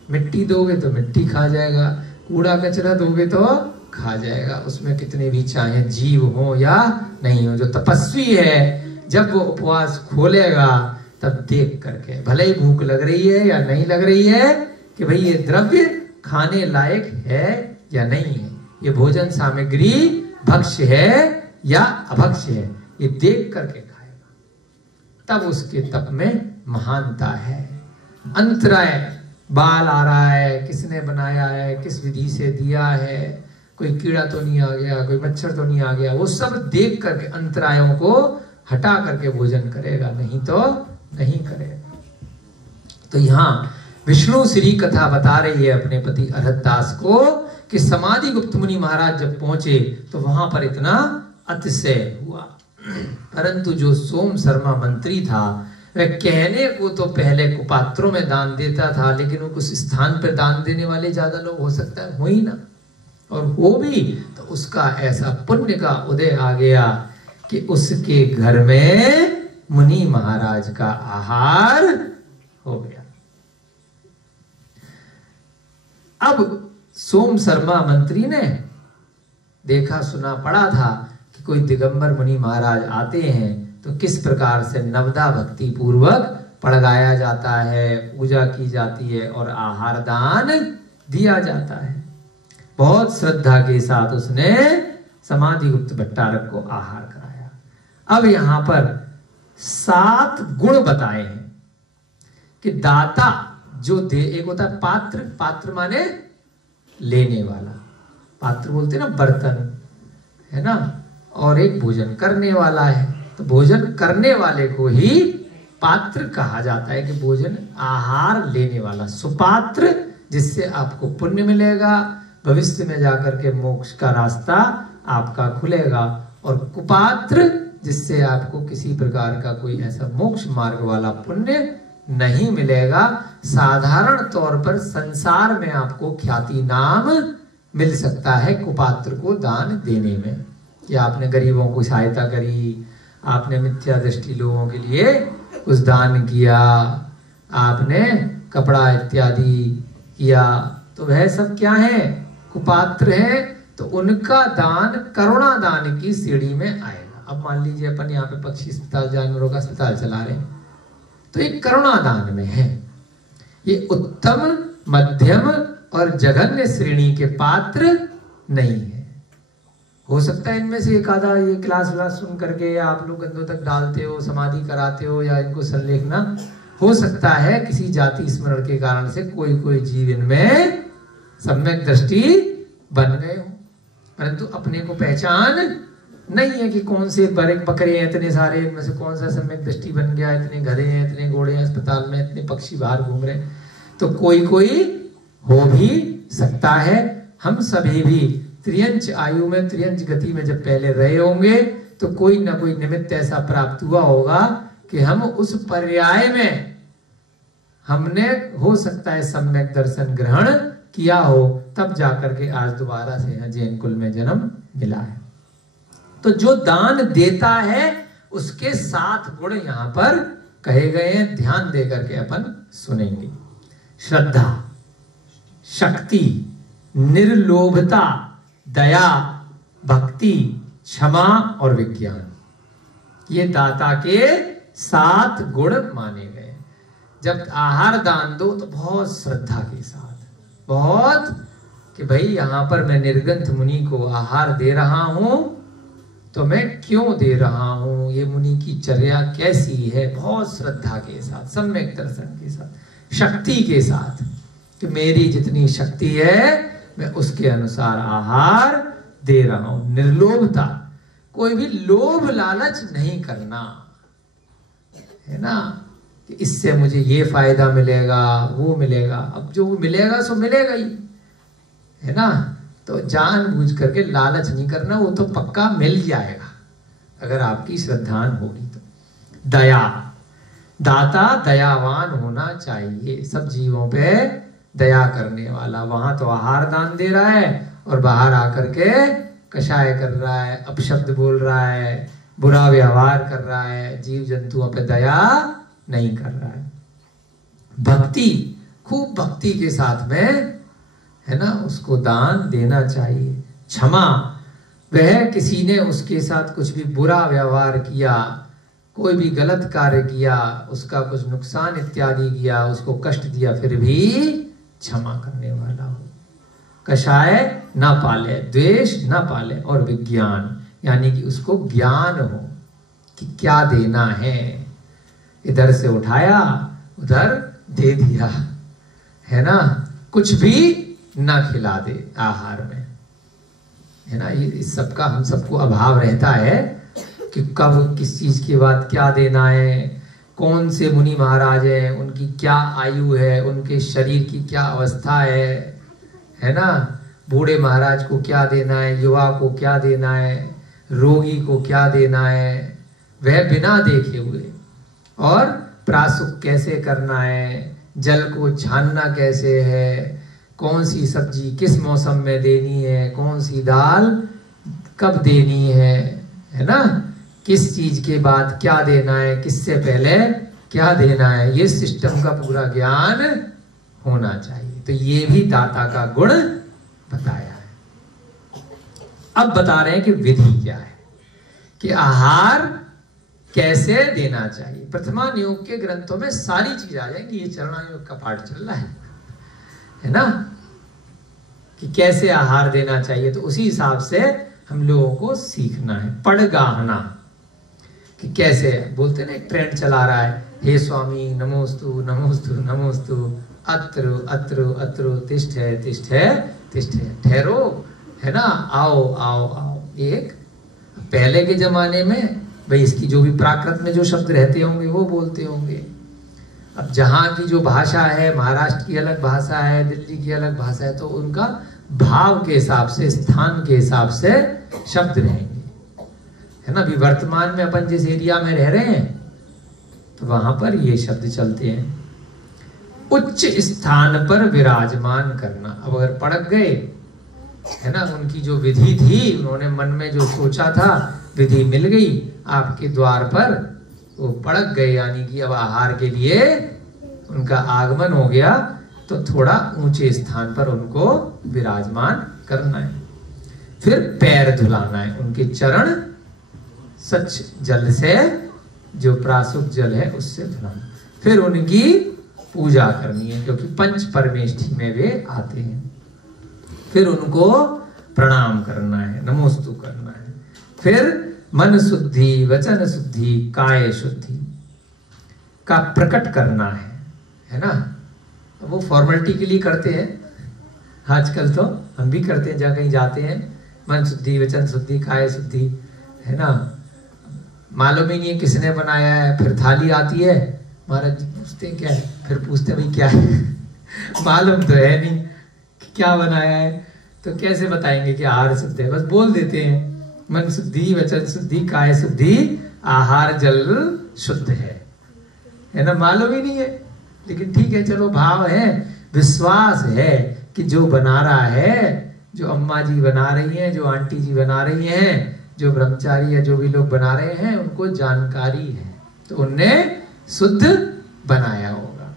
मिट्टी दोगे तो मिट्टी खा जाएगा, कूड़ा कचरा दोगे तो खा जाएगा। उसमें कितने भी चाहे जीव हो या नहीं हो। जो तपस्वी है जब वो उपवास खोलेगा तब देख करके, भले ही भूख लग रही है या नहीं लग रही है, कि भाई ये द्रव्य खाने लायक है या नहीं है, ये भोजन सामग्री भक्ष्य है या अभक्ष्य है, ये देख करके खाएगा। तब उसके तप में महानता है। अंतराय, बाल आ रहा है, किसने बनाया है, किस विधि से दिया है, कोई कीड़ा तो नहीं आ गया, कोई मच्छर तो नहीं आ गया, वो सब देख करके अंतरायों को हटा करके भोजन करेगा, नहीं तो नहीं करेगा। तो यहाँ विष्णु श्री कथा बता रही है अपने पति अरहतदास को कि समाधि गुप्त मुनि महाराज जब पहुंचे तो वहां पर इतना अतिशय हुआ, परंतु जो सोम शर्मा मंत्री था वह कहने को तो पहले कुपात्रों में दान देता था, लेकिन वो कुछ स्थान पर दान देने वाले ज्यादा लोग हो सकता है हो ही ना, और वो भी तो उसका ऐसा पुण्य का उदय आ गया कि उसके घर में मुनि महाराज का आहार हो गया। अब सोम शर्मा मंत्री ने देखा सुना पड़ा था कि कोई दिगंबर मुनि महाराज आते हैं तो किस प्रकार से नवदा भक्ति पूर्वक पढ़ गाया जाता है, पूजा की जाती है और आहार दान दिया जाता है। बहुत श्रद्धा के साथ उसने समाधि गुप्त भट्टारक को आहार कराया। अब यहां पर 7 गुण बताए हैं कि दाता जो दे, एक होता है पात्र, पात्र माने लेने वाला, पात्र बोलते ना बर्तन, है ना, और एक भोजन करने वाला है, तो भोजन करने वाले को ही पात्र कहा जाता है कि भोजन आहार लेने वाला, सुपात्र जिससे आपको पुण्य मिलेगा, भविष्य में जाकर के मोक्ष का रास्ता आपका खुलेगा, और कुपात्र जिससे आपको किसी प्रकार का कोई ऐसा मोक्ष मार्ग वाला पुण्य नहीं मिलेगा। साधारण तौर पर संसार में आपको ख्याति नाम मिल सकता है कुपात्र को दान देने में, कि आपने गरीबों को सहायता करी, आपने मिथ्या दृष्टि लोगों के लिए कुछ दान किया, आपने कपड़ा इत्यादि किया, तो वह सब क्या है, कुपात्र है। तो उनका दान करुणा दान की श्रेणी में आएगा। अब मान लीजिए अपन यहाँ पे पक्षी अस्पताल, जानवरों का अस्पताल चला रहे हैं, तो ये करुणा दान में है। ये उत्तम, मध्यम और जघन्य श्रेणी के पात्र नहीं है। हो सकता है इनमें से एक आधा ये क्लास व्लास सुन करके आप लोग गंदों तक डालते हो, समाधि कराते हो या इनको संलेखना, हो सकता है किसी जाति स्मरण के कारण से कोई जीव इनमें सम्यक दृष्टि बन गए हो, परंतु अपने को पहचान नहीं है कि कौन से बकरे हैं इतने सारे, इनमें से कौन सा सम्यक दृष्टि बन गया, इतने गधे हैं, इतने घोड़े हैं अस्पताल में, इतने पक्षी बाहर घूम रहे हैं, तो कोई हो भी सकता है। हम सभी भी त्रियंच आयु में, त्रियंच गति में जब पहले रहे होंगे तो कोई ना कोई निमित्त ऐसा प्राप्त हुआ होगा कि हम उस पर्याय में हमने हो सकता है सम्यक दर्शन ग्रहण किया हो, तब जाकर के आज दोबारा से जैन कुल में जन्म मिला है। तो जो दान देता है उसके 7 गुण यहाँ पर कहे गए हैं, ध्यान दे करके अपन सुनेंगे। श्रद्धा, शक्ति, निर्लोभता, दया, भक्ति, क्षमा और विज्ञान, ये दाता के 7 गुण माने गए। जब आहार दान दो तो बहुत श्रद्धा के साथ, बहुत कि भाई यहां पर मैं निर्गंथ मुनि को आहार दे रहा हूं तो मैं क्यों दे रहा हूं, ये मुनि की चर्या कैसी है, बहुत श्रद्धा के साथ, सम्यक दर्शन के साथ, शक्ति के साथ कि मेरी जितनी शक्ति है मैं उसके अनुसार आहार दे रहा हूं। निर्लोभता, कोई भी लोभ लालच नहीं करना, है ना, कि इससे मुझे ये फायदा मिलेगा, वो मिलेगा। अब जो मिलेगा सो मिलेगा ही, है ना, तो जानबूझ करके लालच नहीं करना, वो तो पक्का मिल जाएगा अगर आपकी श्रद्धान होगी तो। दया, दाता दयावान होना चाहिए, सब जीवों पे दया करने वाला। वहां तो आहार दान दे रहा है और बाहर आकर के कषाय कर रहा है, अपशब्द बोल रहा है, बुरा व्यवहार कर रहा है, जीव जंतुओं पे दया नहीं कर रहा है। भक्ति, खूब भक्ति के साथ में, है ना, उसको दान देना चाहिए। क्षमा, वह किसी ने उसके साथ कुछ भी बुरा व्यवहार किया, कोई भी गलत कार्य किया, उसका कुछ नुकसान इत्यादि किया, उसको कष्ट दिया, फिर भी क्षमा करने वाला हो। कषाय ना पाले, द्वेष ना पाले। और विज्ञान, यानी कि उसको ज्ञान हो कि क्या देना है, इधर से उठाया उधर दे दिया, है ना, कुछ भी ना खिला दे आहार में, है ना। ये इस सबका हम सबको अभाव रहता है कि कब किस चीज के बाद क्या देना है, कौन से मुनि महाराज हैं, उनकी क्या आयु है, उनके शरीर की क्या अवस्था है ना, बूढ़े महाराज को क्या देना है, युवा को क्या देना है, रोगी को क्या देना है, वह बिना देखे हुए। और प्रासुक कैसे करना है, जल को छानना कैसे है, कौन सी सब्जी किस मौसम में देनी है, कौन सी दाल कब देनी है ना, किस चीज के बाद क्या देना है, किससे पहले क्या देना है, ये सिस्टम का पूरा ज्ञान होना चाहिए। तो ये भी दाता का गुण बताया है। अब बता रहे हैं कि विधि क्या है, कि आहार कैसे देना चाहिए। प्रथमान योग के ग्रंथों में सारी चीज आ जाएंगी, ये चरणायोग का पाठ चल रहा है ना, कि कैसे आहार देना चाहिए। तो उसी हिसाब से हम लोगों को सीखना है। पड़गाहना, कि कैसे बोलते ना, एक ट्रेंड चला रहा है, हे स्वामी नमोस्तु नमोस्तु नमोस्तु, अत्र अत्र अत्र, तिष्ठ है तिष्ठ है तिष्ठ है, ठहरो, है ना, आओ आओ आओ। एक पहले के जमाने में भाई इसकी जो भी प्राकृत में जो शब्द रहते होंगे वो बोलते होंगे। अब जहाँ की जो भाषा है, महाराष्ट्र की अलग भाषा है, दिल्ली की अलग भाषा है, तो उनका भाव के हिसाब से, स्थान के हिसाब से शब्द रहेंगे, है ना। अभी वर्तमान में अपन जिस एरिया में रह रहे हैं तो वहां पर ये शब्द चलते हैं। उच्च स्थान पर विराजमान करना। अब अगर पड़क गए, है ना, उनकी जो विधि थी, उन्होंने मन में जो सोचा था, विधि मिल गई आपके द्वार पर, वो पड़क गए, यानी कि अब आहार के लिए उनका आगमन हो गया, तो थोड़ा ऊंचे स्थान पर उनको विराजमान करना है। फिर पैर धुलाना है, उनके चरण सच जल से, जो प्रासुक जल है उससे धुलाना। फिर उनकी पूजा करनी है, क्योंकि पंच परमेष्ठी में वे आते हैं। फिर उनको प्रणाम करना है, नमोस्तु करना है। फिर मन शुद्धि, वचन शुद्धि, काय शुद्धि का प्रकट करना है ना। वो फॉर्मेलिटी के लिए करते हैं आजकल, तो हम भी करते हैं, जहाँ कहीं जाते हैं, मन शुद्धि, वचन शुद्धि, काय शुद्धि, है ना। मालूम ही नहीं है किसने बनाया है, फिर थाली आती है, महाराज जी पूछते हैं क्या है, फिर पूछते भाई क्या है मालूम तो है नहीं क्या बनाया है, तो कैसे बताएंगे कि आहार शुद्ध है, बस बोल देते हैं मन शुद्धि, वचन शुद्धि, काय शुद्धि, आहार जल शुद्ध है ना। मालूम ही नहीं है, लेकिन ठीक है, चलो भाव है, विश्वास है कि जो बना रहा है, जो अम्मा जी बना रही हैं, जो आंटी जी बना रही हैं, जो ब्रह्मचारी या जो भी लोग बना रहे हैं, उनको जानकारी है, तो उनने शुद्ध बनाया होगा।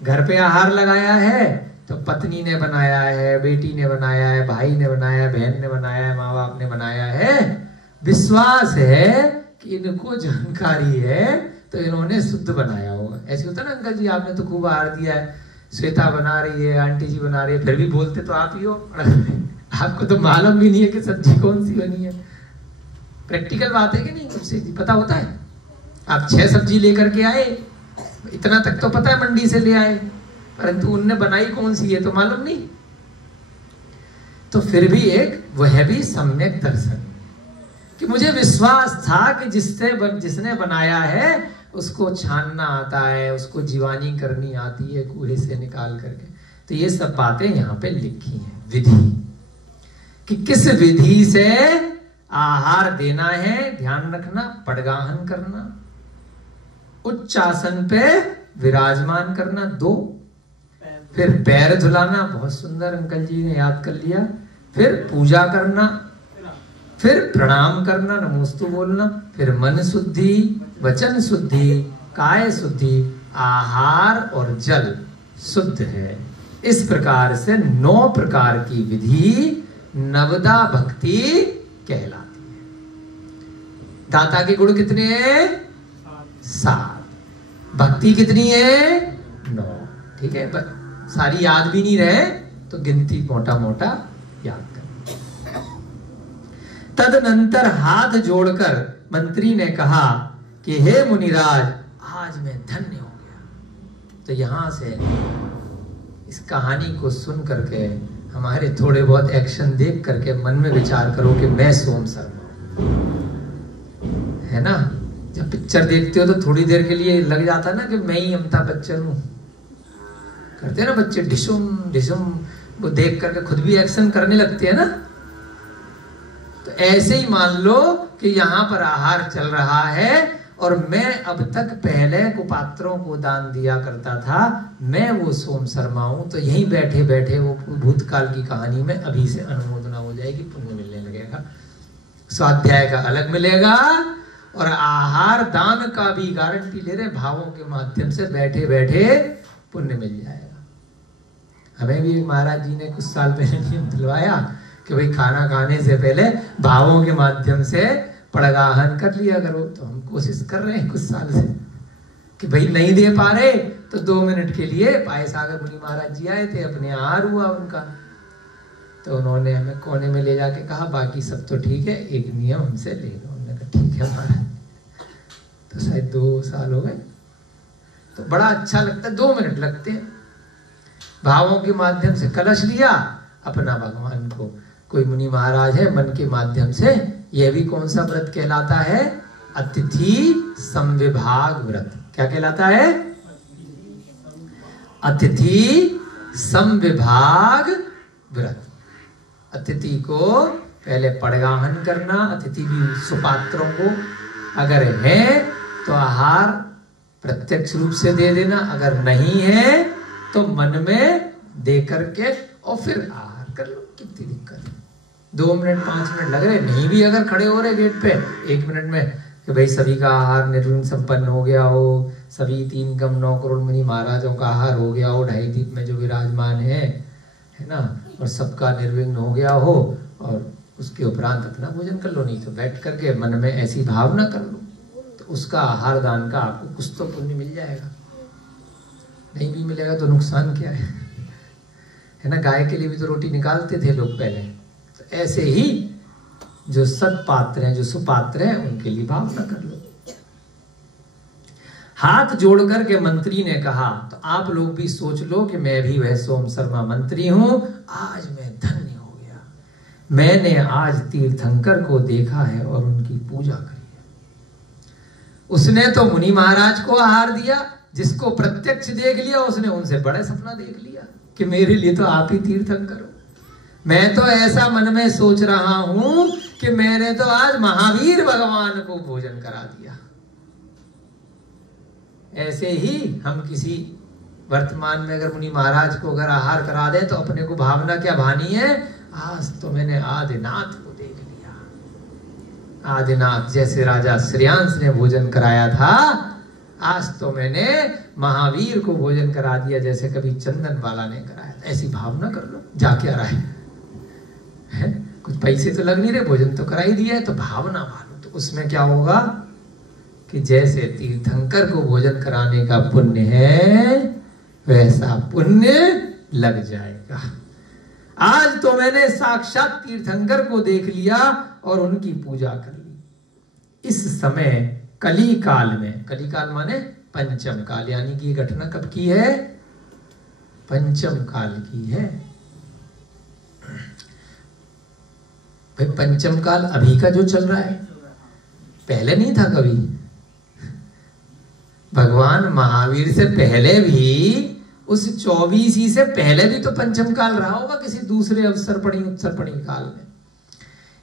घर पे आहार लगाया है तो पत्नी ने बनाया है, बेटी ने बनाया है, भाई ने बनाया है, बहन ने बनाया है, माँ बाप ने बनाया है। विश्वास है कि इनको जानकारी है तो इन्होंने शुद्ध बनाया होगा। ऐसे होता ना, अंकल जी आपने तो खूब आहार दिया है, श्वेता बना रही है, आंटी जी बना रही है, फिर भी बोलते तो आप ही हो। आपको तो मालूम भी नहीं है कि सब्जी कौन सी बनी है। प्रैक्टिकल बात है कि नहीं, कुछ पता होता है। आप 6 सब्जी लेकर के आए, इतना तक तो पता है मंडी से ले आए, परंतु उनने बनाई कौन सी है तो मालूम नहीं। तो फिर भी एक वह भी सम्यक दर्शन कि मुझे विश्वास था कि जिसने बनाया है उसको छानना आता है, उसको जीवानी करनी आती है कुएं से निकाल करके। तो ये सब बातें यहाँ पे लिखी हैं, विधि कि किस विधि से आहार देना है, ध्यान रखना, पड़गाहन करना, उच्च आसन पे विराजमान करना 2, फिर पैर धुलाना, बहुत सुंदर अंकल जी ने याद कर लिया, फिर पूजा करना, फिर प्रणाम करना, नमोस्तु बोलना, फिर मन शुद्धि, वचन शुद्धि, काय शुद्धि, आहार और जल शुद्ध है। इस प्रकार से 9 प्रकार की विधि नवदा भक्ति कहलाती है। दाता के गुण कितने हैं? 7। भक्ति कितनी है? 9। ठीक है, सारी याद भी नहीं रहे तो गिनती मोटा मोटा याद कर। तदनंतर हाथ जोड़कर मंत्री ने कहा कि हे मुनिराज, आज मैं धन्य हो गया। तो यहां से इस कहानी को सुन करके हमारे थोड़े बहुत एक्शन देख करके मन में विचार करो कि मैं सोम शर्मा है ना। जब पिक्चर देखते हो तो थोड़ी देर के लिए लग जाता ना कि मैं ही अमिताभ बच्चन हूं। करते हैं ना बच्चे डिशुम डिशुम, वो देख करके खुद भी एक्शन करने लगते हैं ना। तो ऐसे ही मान लो कि यहाँ पर आहार चल रहा है और मैं अब तक पहले कुपात्रों को दान दिया करता था, मैं वो सोम शर्मा हूं। तो यहीं बैठे बैठे वो भूतकाल की कहानी में अभी से अनुमोदना हो जाएगी, पुण्य मिलने लगेगा, स्वाध्याय का अलग मिलेगा और आहार दान का भी गारंटी ले रहे, भावों के माध्यम से बैठे बैठे पुण्य मिल जाएगा। हमें भी महाराज जी ने कुछ साल पहले नियम दिलवाया कि भाई खाना खाने से पहले भावों के माध्यम से पड़गाहन कर लिया करो। तो हम कोशिश कर रहे हैं कुछ साल से कि भाई नहीं दे पा रहे तो 2 मिनट के लिए पाए सागर मुनि महाराज जी आए थे, अपने आहार हुआ उनका, तो उन्होंने हमें कोने में ले जाके कहा बाकी सब तो ठीक है, एक नियम हमसे ले लो। उन्होंने कहा ठीक है महाराज। तो शायद 2 साल हो गए, तो बड़ा अच्छा लगता है, 2 मिनट लगते हैं। भावों के माध्यम से कलश लिया अपना भगवान को, कोई मुनि महाराज है मन के माध्यम से, यह भी कौन सा व्रत कहलाता है? अतिथि समविभाग व्रत। क्या कहलाता है? अतिथि समविभाग व्रत। अतिथि को पहले पड़गाहन करना, अतिथि भी सुपात्रों को अगर है तो आहार प्रत्यक्ष रूप से दे देना, अगर नहीं है तो मन में दे करके और फिर आहार कर लो। कितनी दिक्कत है, 2 मिनट 5 मिनट लग रहे, नहीं भी अगर खड़े हो रहे गेट पे 1 मिनट में कि भाई सभी का आहार निर्विघ्न संपन्न हो गया हो, सभी 3,9 करोड़ मुनि महाराजों का आहार हो गया हो, 2.5 दीप में जो विराजमान है ना, और सबका निर्विघ्न हो गया हो, और उसके उपरांत अपना भोजन कर लो। नहीं तो बैठ करके मन में ऐसी भावना कर लो, तो उसका आहार दान का आपको कुछ तो पुण्य मिल जाएगा। नहीं भी मिलेगा तो नुकसान क्या है ना। गाय के लिए भी तो रोटी निकालते थे लोग पहले। तो ऐसे ही जो सत्पात्र हैं, जो सुपात्र हैं, उनके लिए भावना कर लो। हाथ जोड़कर के मंत्री ने कहा, तो आप लोग भी सोच लो कि मैं भी वह सोम शर्मा मंत्री हूं। आज मैं धन्य हो गया, मैंने आज तीर्थंकर को देखा है और उनकी पूजा करी है। उसने तो मुनि महाराज को आहार दिया, जिसको प्रत्यक्ष देख लिया उसने उनसे बड़ा सपना देख लिया कि मेरे लिए तो आप ही तीर्थंकर हो। मैं तो ऐसा मन में सोच रहा हूं कि मैंने तो आज महावीर भगवान को भोजन करा दिया। ऐसे ही हम किसी वर्तमान में अगर मुनि महाराज को अगर आहार करा दे तो अपने को भावना क्या भानी है, आज तो मैंने आदिनाथ को देख लिया। आदिनाथ जैसे राजा श्रेयांश ने भोजन कराया था, आज तो मैंने महावीर को भोजन करा दिया जैसे कभी चंदन वाला ने कराया। ऐसी भावना कर लो, जा क्या रहा है? कुछ पैसे तो लग नहीं रहे, भोजन तो करा ही दिया है, तो भावना मानो। तो उसमें क्या होगा कि जैसे तीर्थंकर को भोजन कराने का पुण्य है वैसा पुण्य लग जाएगा। आज तो मैंने साक्षात तीर्थंकर को देख लिया और उनकी पूजा कर ली। इस समय कली काल में, कली काल माने पंचम काल, यानी कि घटना कब की है? पंचम काल की है। भाई पंचम काल अभी का जो चल रहा है, पहले नहीं था कभी। भगवान महावीर से पहले भी, उस 24 से पहले भी तो पंचम काल रहा होगा किसी दूसरे अवसरपणी उत्सरपणी काल में।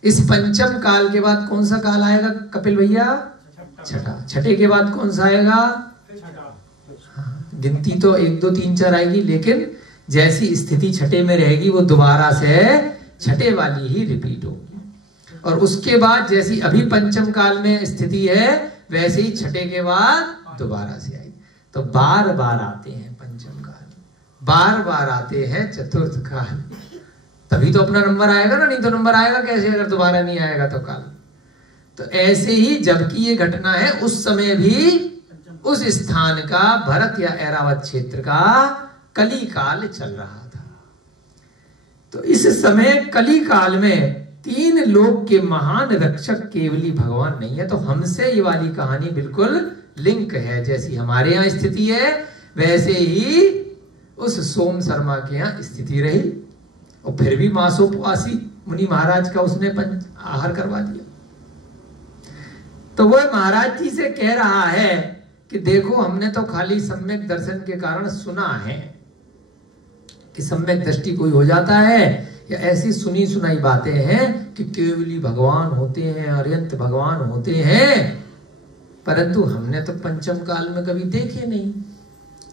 इस पंचम काल के बाद कौन सा काल आएगा कपिल भैया? छठा। छठे के बाद कौन सा आएगा? हाँ, गिनती तो 1 2 3 4 आएगी, लेकिन जैसी स्थिति छठे में रहेगी वो दोबारा से छठे वाली ही रिपीट होगी। और उसके बाद जैसी अभी पंचम काल में स्थिति है वैसे ही छठे के बाद दोबारा से आएगी। तो बार बार आते हैं पंचम काल, बार बार आते हैं चतुर्थ काल, तभी तो अपना नंबर आएगा ना, नहीं तो नंबर आएगा कैसे अगर दोबारा नहीं आएगा तो काल। तो ऐसे ही जबकि ये घटना है, उस समय भी उस स्थान का भरत या ऐरावत क्षेत्र का कली काल चल रहा था। तो इस समय कली काल में 3 लोक के महान रक्षक केवली भगवान नहीं है। तो हमसे ये वाली कहानी बिल्कुल लिंक है। जैसी हमारे यहाँ स्थिति है वैसे ही उस सोम शर्मा के यहाँ स्थिति रही, और फिर भी मासोपवासी मुनि महाराज का उसने आहार करवा दिया। तो वह महाराज जी से कह रहा है कि देखो, हमने तो खाली सम्यक दर्शन के कारण सुना है कि सम्यक दृष्टि कोई हो जाता है, या ऐसी सुनी सुनाई बातें हैं कि केवली भगवान होते हैं, अरियंत भगवान होते हैं, परंतु हमने तो पंचम काल में कभी देखे नहीं।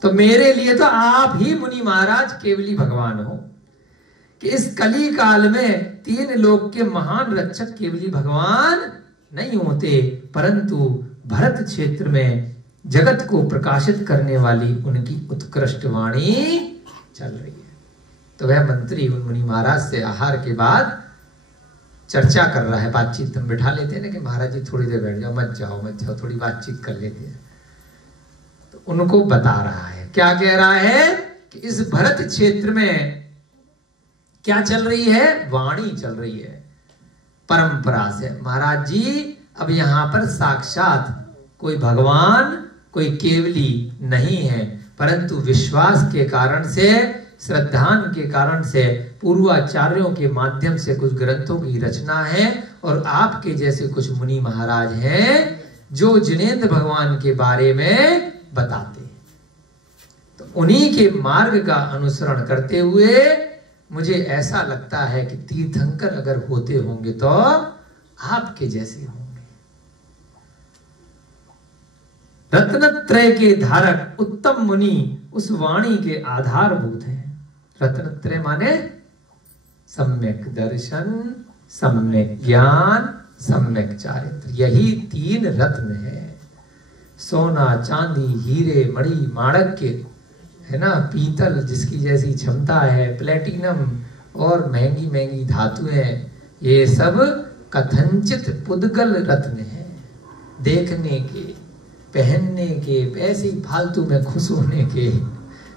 तो मेरे लिए तो आप ही मुनि महाराज केवली भगवान हो कि इस कली काल में 3 लोक के महान रक्षक केवली भगवान नहीं होते, परंतु भरत क्षेत्र में जगत को प्रकाशित करने वाली उनकी उत्कृष्ट वाणी चल रही है। तो वह मंत्री उन मुनि महाराज से आहार के बाद चर्चा कर रहा है, बातचीत हम बिठा लेते हैं ना कि महाराज जी थोड़ी देर बैठ जाओ, मत जाओ, थोड़ी बातचीत कर लेते हैं। तो उनको बता रहा है, क्या कह रहा है कि इस भरत क्षेत्र में क्या चल रही है? वाणी चल रही है परंपरा से। महाराज जी अब यहाँ पर साक्षात कोई भगवान, कोई केवली नहीं है, परंतु विश्वास के कारण से, श्रद्धान के कारण से, पूर्वाचार्यों के माध्यम से कुछ ग्रंथों की रचना है, और आपके जैसे कुछ मुनि महाराज हैं जो जिनेंद्र भगवान के बारे में बताते हैं। तो उन्हीं के मार्ग का अनुसरण करते हुए मुझे ऐसा लगता है कि तीर्थंकर अगर होते होंगे तो आपके जैसे होंगे। रत्नत्रय के धारक उत्तम मुनि उस वाणी के आधारभूत हैं। रत्नत्रय माने सम्यक दर्शन, सम्यक ज्ञान, सम्यक चारित्र, यही 3 रत्न है। सोना, चांदी, हीरे, मणि, माणक के, है ना, पीतल जिसकी जैसी क्षमता है, प्लेटिनम और महंगी महंगी धातुएं, ये सब कथनचित पुद्गल रत्न है। देखने के, पहनने के, ऐसे ही फालतू में खुश होने के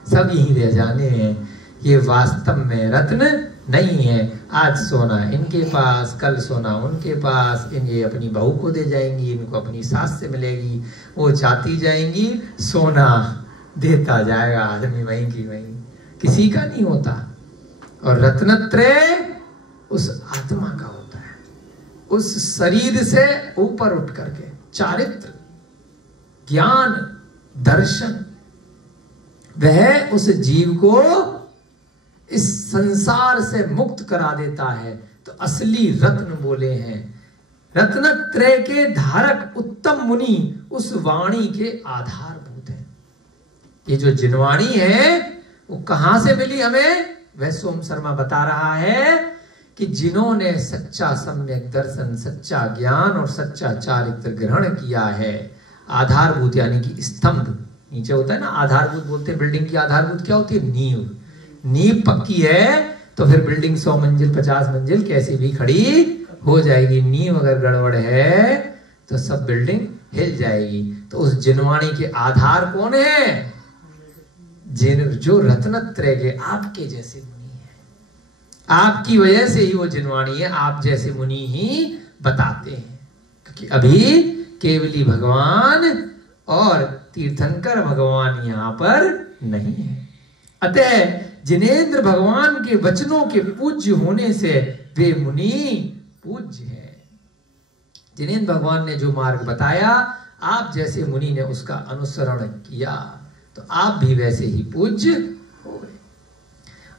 सब यही रह जाने हैं। ये वास्तव में रत्न नहीं है। आज सोना इनके पास, कल सोना उनके पास, ये अपनी बहू को दे जाएंगी, इनको अपनी सास से मिलेगी, वो चाहती जाएंगी, सोना देता जाएगा आदमी वहीं की वहीं, किसी का नहीं होता। और रत्नत्रय उस आत्मा का होता है, उस शरीर से ऊपर उठ करके चारित्र, ज्ञान, दर्शन, वह उस जीव को इस संसार से मुक्त करा देता है। तो असली रत्न बोले हैं। रत्नत्रय के धारक उत्तम मुनि उस वाणी के आधारभूत है। ये जो जिनवाणी है वो कहां से मिली हमें? वह सोम शर्मा बता रहा है कि जिन्होंने सच्चा सम्यक दर्शन, सच्चा ज्ञान और सच्चा चारित्र ग्रहण किया है, आधारभूत यानी कि स्तंभ, नीचे होता है ना आधारभूत, बोलते हैं बिल्डिंग की आधारभूत क्या होती है, नींव। नींव पक्की है तो फिर बिल्डिंग 100 मंजिल 50 मंजिल कैसी भी खड़ी हो जाएगी। नींव अगर गड़बड़ है तो सब बिल्डिंग हिल जाएगी। तो उस जिनवाणी के आधार कौन है, जो रत्नत्रय के आपके जैसे मुनि है। आपकी वजह से ही वो जिनवाणी है, आप जैसे मुनि ही बताते हैं। क्योंकि अभी केवली भगवान और तीर्थंकर भगवान यहाँ पर नहीं है। अतः जिनेंद्र भगवान के वचनों के पूज्य होने से वे मुनि पूज्य है। जिनेंद्र भगवान ने जो मार्ग बताया, आप जैसे मुनि ने उसका अनुसरण किया तो आप भी वैसे ही पूज्य हो गए।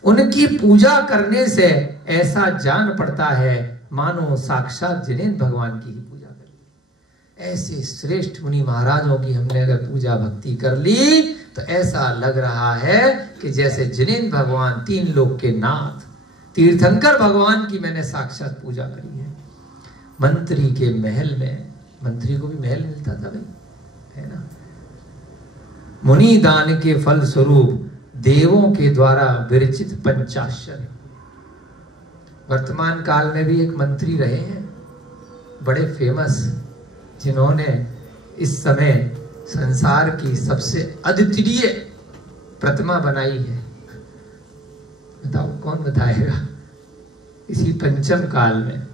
उनकी पूजा करने से ऐसा जान पड़ता है मानो साक्षात जिनेंद्र भगवान की ही पूजा कर ली। ऐसे श्रेष्ठ मुनि महाराजों की हमने अगर पूजा भक्ति कर ली तो ऐसा लग रहा है कि जैसे जिनेंद्र भगवान 3 लोक के नाथ तीर्थंकर भगवान की मैंने साक्षात पूजा करी है। मंत्री के महल में, मंत्री को भी महल मिलता था भाई, है ना। मुनि दान के फल स्वरूप देवों के द्वारा विरचित पंचाश्चर्य। वर्तमान काल में भी एक मंत्री रहे हैं बड़े फेमस, जिन्होंने इस समय संसार की सबसे अद्वितीय प्रतिमा बनाई है। बताओ कौन बताएगा? इसी पंचम काल में,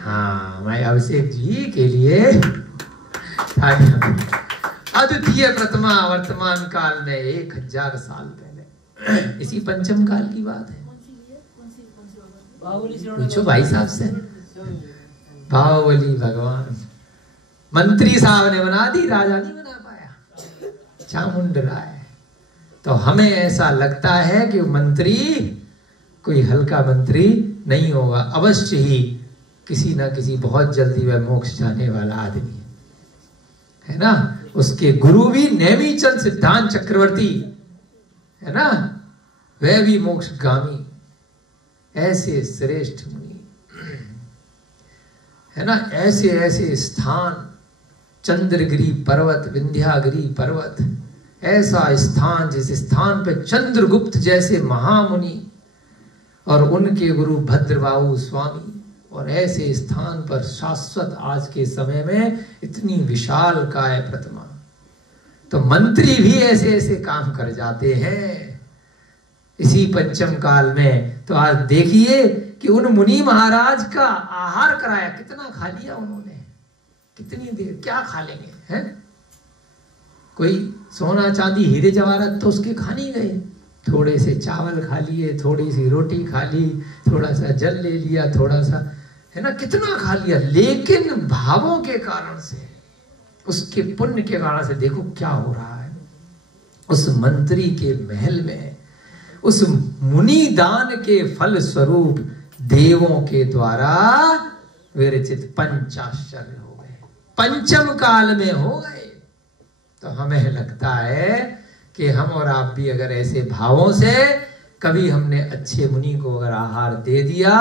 हाँ, मैं अभिषेक जी के लिए अद्वितीय प्रतिमा वर्तमान काल में 1000 साल पहले, इसी पंचम काल की बात है। पूछो भाई साहब से। बाहुबली भगवान, मंत्री साहब ने बना दी, राजा नहीं बना पाया, चामुंड राय। तो हमें ऐसा लगता है कि मंत्री कोई हल्का मंत्री नहीं होगा, अवश्य ही किसी ना किसी बहुत जल्दी वह मोक्ष जाने वाला आदमी है ना। उसके गुरु भी नेमीचंद सिद्धांत चक्रवर्ती है ना, वह भी मोक्षगामी। ऐसे श्रेष्ठ मुनि है ना, ऐसे ऐसे स्थान, चंद्रगिरी पर्वत, विंध्यागिरी पर्वत, ऐसा स्थान जिस स्थान पे चंद्रगुप्त जैसे महामुनि और उनके गुरु भद्रबाहु स्वामी, और ऐसे स्थान पर शाश्वत आज के समय में इतनी विशाल काय प्रतिमा। तो मंत्री भी ऐसे ऐसे काम कर जाते हैं इसी पंचम काल में। तो आज देखिए कि उन मुनि महाराज का आहार कराया, कितना खा लिया उन्होंने, कितनी देर, क्या खा लेंगे हैं? कोई सोना चांदी हीरे जवाहरात तो उसके खा नहीं गए, थोड़े से चावल खा लिए, थोड़ी सी रोटी खा ली, थोड़ा सा जल ले लिया, थोड़ा सा, है ना, कितना खा लिया। लेकिन भावों के कारण से, उसके पुण्य के कारण से देखो क्या हो रहा है। उस मंत्री के महल में उस मुनि दान के फल स्वरूप देवों के द्वारा विरचित पंचाश्चर्य हो गए, पंचम काल में हो गए। तो हमें लगता है कि हम और आप भी अगर ऐसे भावों से कभी हमने अच्छे मुनि को अगर आहार दे दिया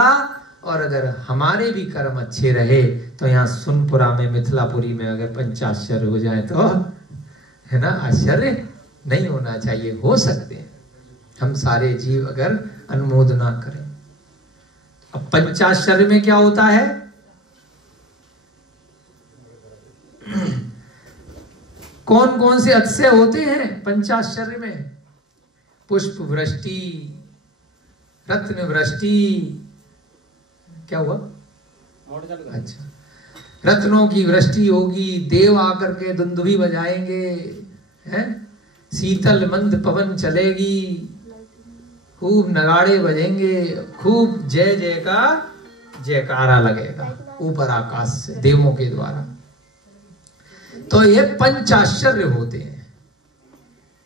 और अगर हमारे भी कर्म अच्छे रहे तो यहाँ सुनपुरा में, मिथिलापुरी में अगर पंचाश्चर्य हो जाए तो, है ना, आश्चर्य नहीं होना चाहिए। हो सकते हैं हम सारे जीव अगर अनुमोदना करें। अब पंचाश्चर्य में क्या होता है? कौन कौन से अतिशय होते हैं पंचाश्चर्य में? पुष्प वृष्टि, रत्न वृष्टि, क्या हुआ? अच्छा, रत्नों की वृष्टि होगी, देव आकर के दुंदुभी बजाएंगे, हैं? शीतल मंद पवन चलेगी, खूब नगाड़े बजेंगे, खूब जय जय का जयकारा लगेगा ऊपर आकाश से देवों के द्वारा। तो ये पंचाश्चर्य होते हैं।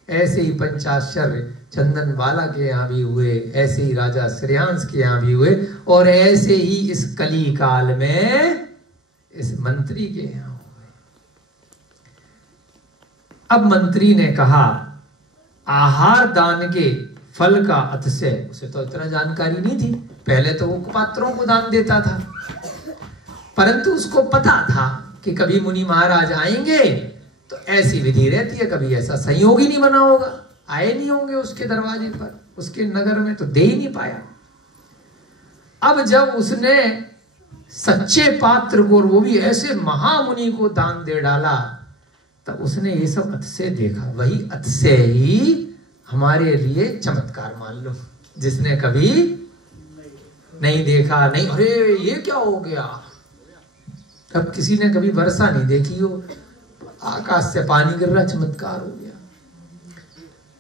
ऐसे ही पंचाश्चर्य चंदन बाला के यहाँ भी हुए, ऐसे ही राजा श्रेयांश के यहाँ भी हुए, और ऐसे ही इस कली काल में इस मंत्री के यहाँ हुए। अब मंत्री ने कहा आहार दान के फल का अतिशय, उसे तो इतना जानकारी नहीं थी, पहले तो वो कुपात्रों को दान देता था, परंतु उसको पता था कि कभी मुनि महाराज आएंगे तो ऐसी विधि रहती है, कभी ऐसा संयोग ही नहीं बना होगा, आए नहीं होंगे उसके दरवाजे पर, उसके नगर में, तो दे ही नहीं पाया। अब जब उसने सच्चे पात्र को, और वो भी ऐसे महामुनि को दान दे डाला, तब उसने ये सब अतिशय देखा। वही अतिशय ही हमारे लिए चमत्कार मान लो। जिसने कभी नहीं देखा, नहीं, अरे ये क्या हो गया। अब किसी ने कभी वर्षा नहीं देखी हो, आकाश से पानी गिर रहा, चमत्कार हो गया।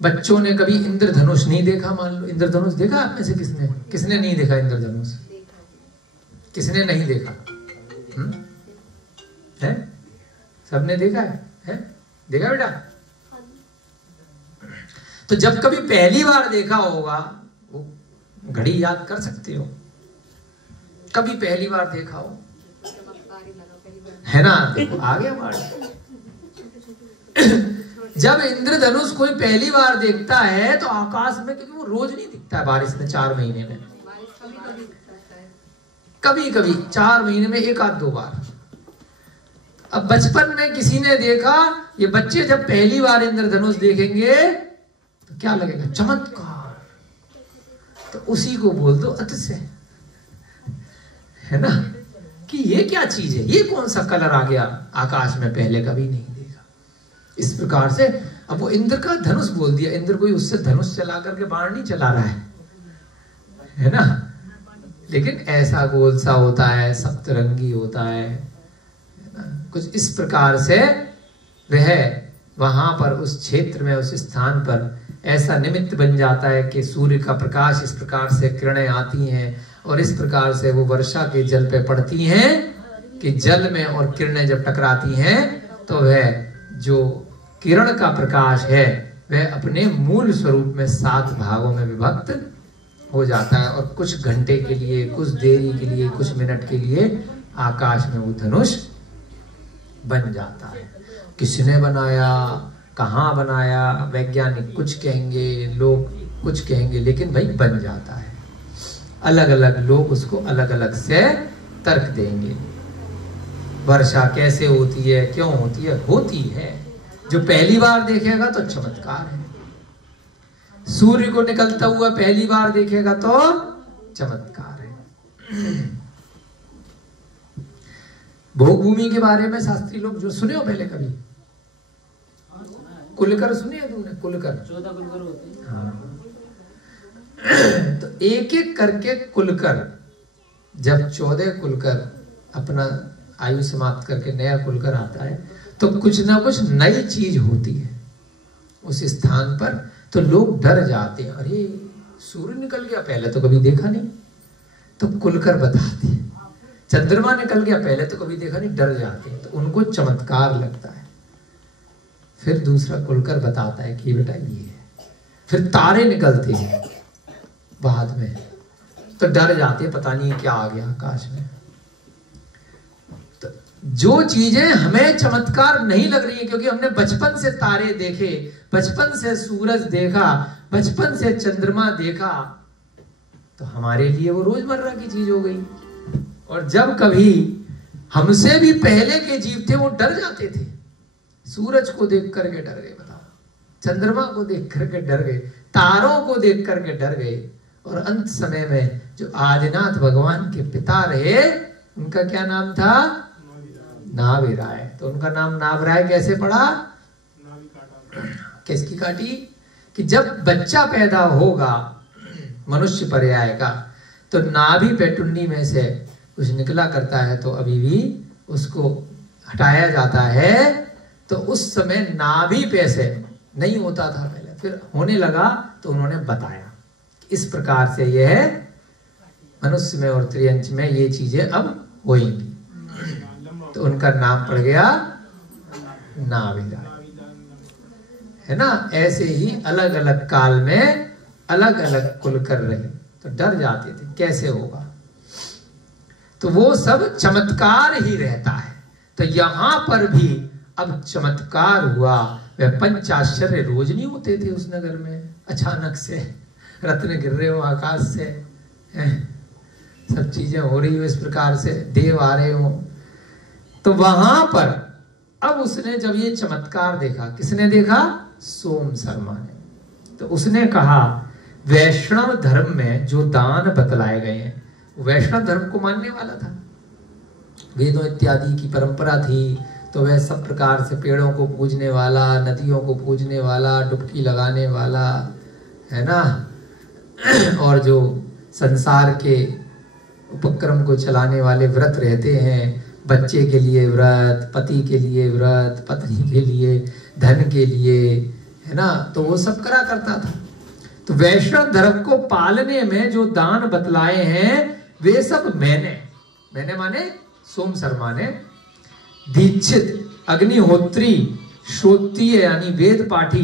बच्चों ने कभी इंद्रधनुष नहीं देखा, मान लो। इंद्रधनुष देखा आप में से किसने? किसने नहीं देखा इंद्रधनुष? किसने नहीं देखा? है? सबने देखा है? देखा बेटा? तो जब कभी पहली बार देखा होगा, वो घड़ी याद कर सकते हो, कभी पहली बार देखा हो, है ना? देखो आ गया बाढ़। जब इंद्रधनुष कोई पहली बार देखता है तो आकाश में, क्योंकि वो रोज नहीं दिखता है बारिश में, 4 महीने में कभी कभी 4 महीने में 1 आध 2 बार। अब बचपन में किसी ने देखा, ये बच्चे जब पहली बार इंद्रधनुष देखेंगे तो क्या लगेगा? चमत्कार। तो उसी को बोल दो अतिशय, है ना? कि ये क्या चीज है, ये कौन सा कलर आ गया आकाश में, पहले कभी नहीं देखा। इस प्रकार से अब वो इंद्र का धनुष बोल दिया। इंद्र कोई उससे धनुष चला करके बाण नहीं चला रहा है ना? लेकिन ऐसा गोल सा होता है, सप्तरंगी होता है ना? कुछ इस प्रकार से वह वहां पर उस क्षेत्र में, उस स्थान पर ऐसा निमित्त बन जाता है कि सूर्य का प्रकाश इस प्रकार से किरणें आती हैं और इस प्रकार से वो वर्षा के जल पे पड़ती हैं कि जल में और किरणें जब टकराती हैं तो वह जो किरण का प्रकाश है वह अपने मूल स्वरूप में 7 भागों में विभक्त हो जाता है और कुछ घंटे के लिए, कुछ देरी के लिए, कुछ मिनट के लिए आकाश में वो धनुष बन जाता है। किसने बनाया, कहाँ बनाया, वैज्ञानिक कुछ कहेंगे, लोग कुछ कहेंगे, लेकिन भाई बन जाता है। अलग अलग लोग उसको अलग अलग से तर्क देंगे। वर्षा कैसे होती है, क्यों होती है? होती है। जो पहली बार देखेगा तो चमत्कार है। सूर्य को निकलता हुआ पहली बार देखेगा तो चमत्कार है। भोग भूमि के बारे में शास्त्री लोग जो सुने हो पहले कभी? कुलकर सुने हैं तुमने? कुलकर 14 कुलकर होते हैं। हाँ। तो एक एक करके कुलकर, जब 14 कुलकर अपना आयु समाप्त करके नया कुलकर आता है तो कुछ ना कुछ नई चीज होती है उस स्थान पर। तो लोग डर जाते हैं, अरे सूर्य निकल गया, पहले तो कभी देखा नहीं। तो कुलकर बताते हैं, चंद्रमा निकल गया, पहले तो कभी देखा नहीं, डर जाते हैं। तो उनको चमत्कार लगता है। फिर दूसरा कुलकर बताता है कि बेटा ये है। फिर तारे निकलते हैं बाद में, तो डर जाते, पता नहीं क्या आ गया आकाश में। तो जो चीजें हमें चमत्कार नहीं लग रही है क्योंकि हमने बचपन से तारे देखे, बचपन से सूरज देखा, बचपन से चंद्रमा देखा, तो हमारे लिए वो रोजमर्रा की चीज हो गई। और जब कभी हमसे भी पहले के जीव थे वो डर जाते थे, सूरज को देख करके डर गए, बताओ, चंद्रमा को देख करके डर गए, तारों को देख करके डर गए। और अंत समय में जो आदिनाथ भगवान के पिता रहे, उनका क्या नाम था? नाभिराय। तो उनका नाम नाभिराय कैसे पड़ा? किसकी काटी? कि जब बच्चा पैदा होगा मनुष्य पर्याय का, तो नाभि पेटुंडी में से कुछ निकला करता है, तो अभी भी उसको हटाया जाता है। तो उस समय नाभि पे से नहीं होता था पहले, फिर होने लगा, तो उन्होंने बताया इस प्रकार से यह मनुष्य में और त्रियंच में ये चीजें अब होंगी। तो उनका नाम पड़ गया नाभिराय, है ना? ऐसे ही अलग अलग काल में अलग अलग कुलकर रहे, तो डर जाते थे कैसे होगा। तो वो सब चमत्कार ही रहता है। तो यहां पर भी अब चमत्कार हुआ। वह 5 आश्चर्य रोज नहीं होते थे उस नगर में। अचानक से रत्न गिर रहे हो आकाश से, सब चीजें हो रही हो इस प्रकार से, देव आ रहे हो, तो वहां पर अब उसने जब ये चमत्कार देखा, किसने देखा? सोम शर्मा ने। तो उसने कहा वैष्णव धर्म में जो दान बतलाए गए हैं, वैष्णव धर्म को मानने वाला था, वेदों इत्यादि की परंपरा थी, तो वह सब प्रकार से पेड़ों को पूजने वाला, नदियों को पूजने वाला, डुबकी लगाने वाला, है ना, और जो संसार के उपक्रम को चलाने वाले व्रत रहते हैं, बच्चे के लिए व्रत, पति के लिए व्रत, पत्नी के लिए, धन के लिए, है ना, तो वो सब करा करता था। तो वैष्णव धर्म को पालने में जो दान बतलाए हैं वे सब मैंने माने सोम शर्मा ने, दीक्षित, अग्निहोत्री, श्रोत्रिय यानी वेद पाठी,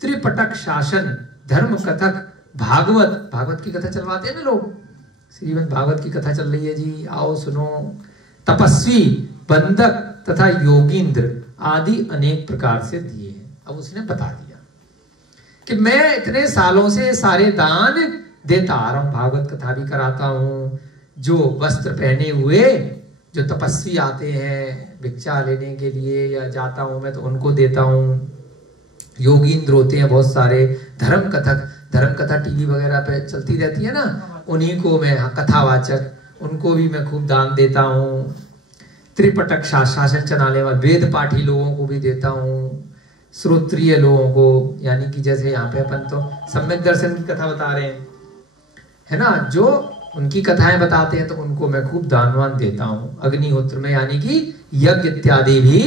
त्रिपटक शासन, धर्म कथक, भागवत की कथा चलवाते हैं ना लोग, श्रीमद् भागवत की कथा चल रही है जी, आओ सुनो, तपस्वी, बंधक तथा योगींद्र आदि अनेक प्रकार से दिए हैं। अब उसने बता दिया कि मैं इतने सालों से सारे दान देता आ रहा हूं, भागवत कथा भी कराता हूं, जो वस्त्र पहने हुए जो तपस्वी आते हैं भिक्षा लेने के लिए या जाता हूं मैं तो उनको देता हूं, योगींद्र होते हैं बहुत सारे, धर्म कथा टीवी वगैरह पे चलती रहती है ना, उन्हीं को मैं, कथावाचक, उनको भी मैं खूब दान देता हूँ, त्रिपटक शासन चलाने वाले वेद पाठी लोगों को भी देता हूँ, श्रोत्रिय लोगों को, यानी कि जैसे यहाँ पे अपन तो सम्यक दर्शन की कथा बता रहे हैं, है ना, जो उनकी कथाएं बताते हैं तो उनको मैं खूब दानवान देता हूँ, अग्निहोत्र में यानी कि यज्ञ इत्यादि भी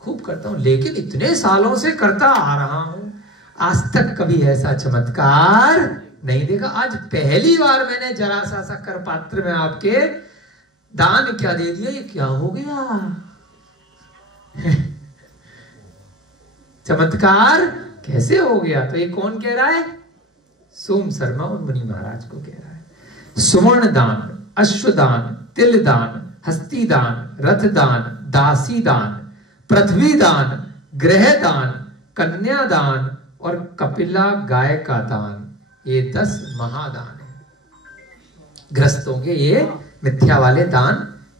खूब करता हूँ, लेकिन इतने सालों से करता आ रहा हूँ, आज तक कभी ऐसा चमत्कार नहीं देखा। आज पहली बार मैंने जरा सा शक्कर पात्र में आपके दान क्या दे दिया, ये क्या हो गया? चमत्कार कैसे हो गया? तो ये कौन कह रहा है? सोम शर्मा और मुनि महाराज को कह रहा है। सुवर्ण दान, अश्वदान, तिल दान, हस्ती दान, रथ दान, दासी दान, पृथ्वी दान, ग्रह दान, कन्या दान और कपिला गाय का दान, ये 10 महादान है। ग्रस्तों के ये मिथ्या वाले दान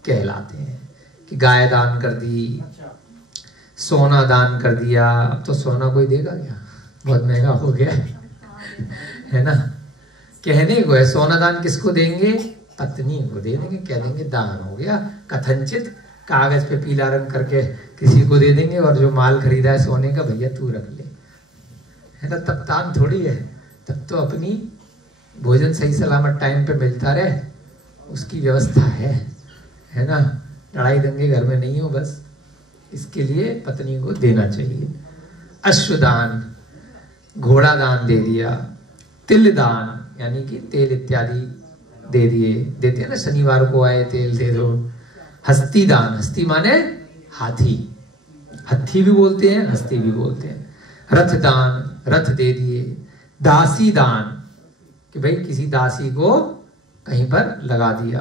कहलाते हैं कि गाय दान कर दी, सोना दान कर दिया। अब तो सोना कोई देगा क्या? बहुत महंगा हो गया है ना। कहने को है सोना दान किसको देंगे? पत्नी को दे देंगे, कह देंगे दान हो गया, कथनचित कागज पे पीला रंग करके किसी को दे देंगे, और जो माल खरीदा है सोने का भैया तू रख ले, है ना। तब दान थोड़ी है, तब तो अपनी भोजन सही सलामत टाइम पे मिलता रहे उसकी व्यवस्था है ना। लड़ाई दंगे घर में नहीं हो, बस इसके लिए पत्नी को देना चाहिए। अश्वदान, घोड़ा दान दे दिया, तिल दान यानी कि तेल इत्यादि दे दिए, देते हैं ना, शनिवार को आए तेल दे दो। हस्ती दान, हस्ती माने हाथी, हत्थी भी बोलते हैं, हस्ती भी बोलते हैं। रथ दान, रथ दे दिए। दासी दान कि भाई किसी दासी को कहीं पर लगा दिया।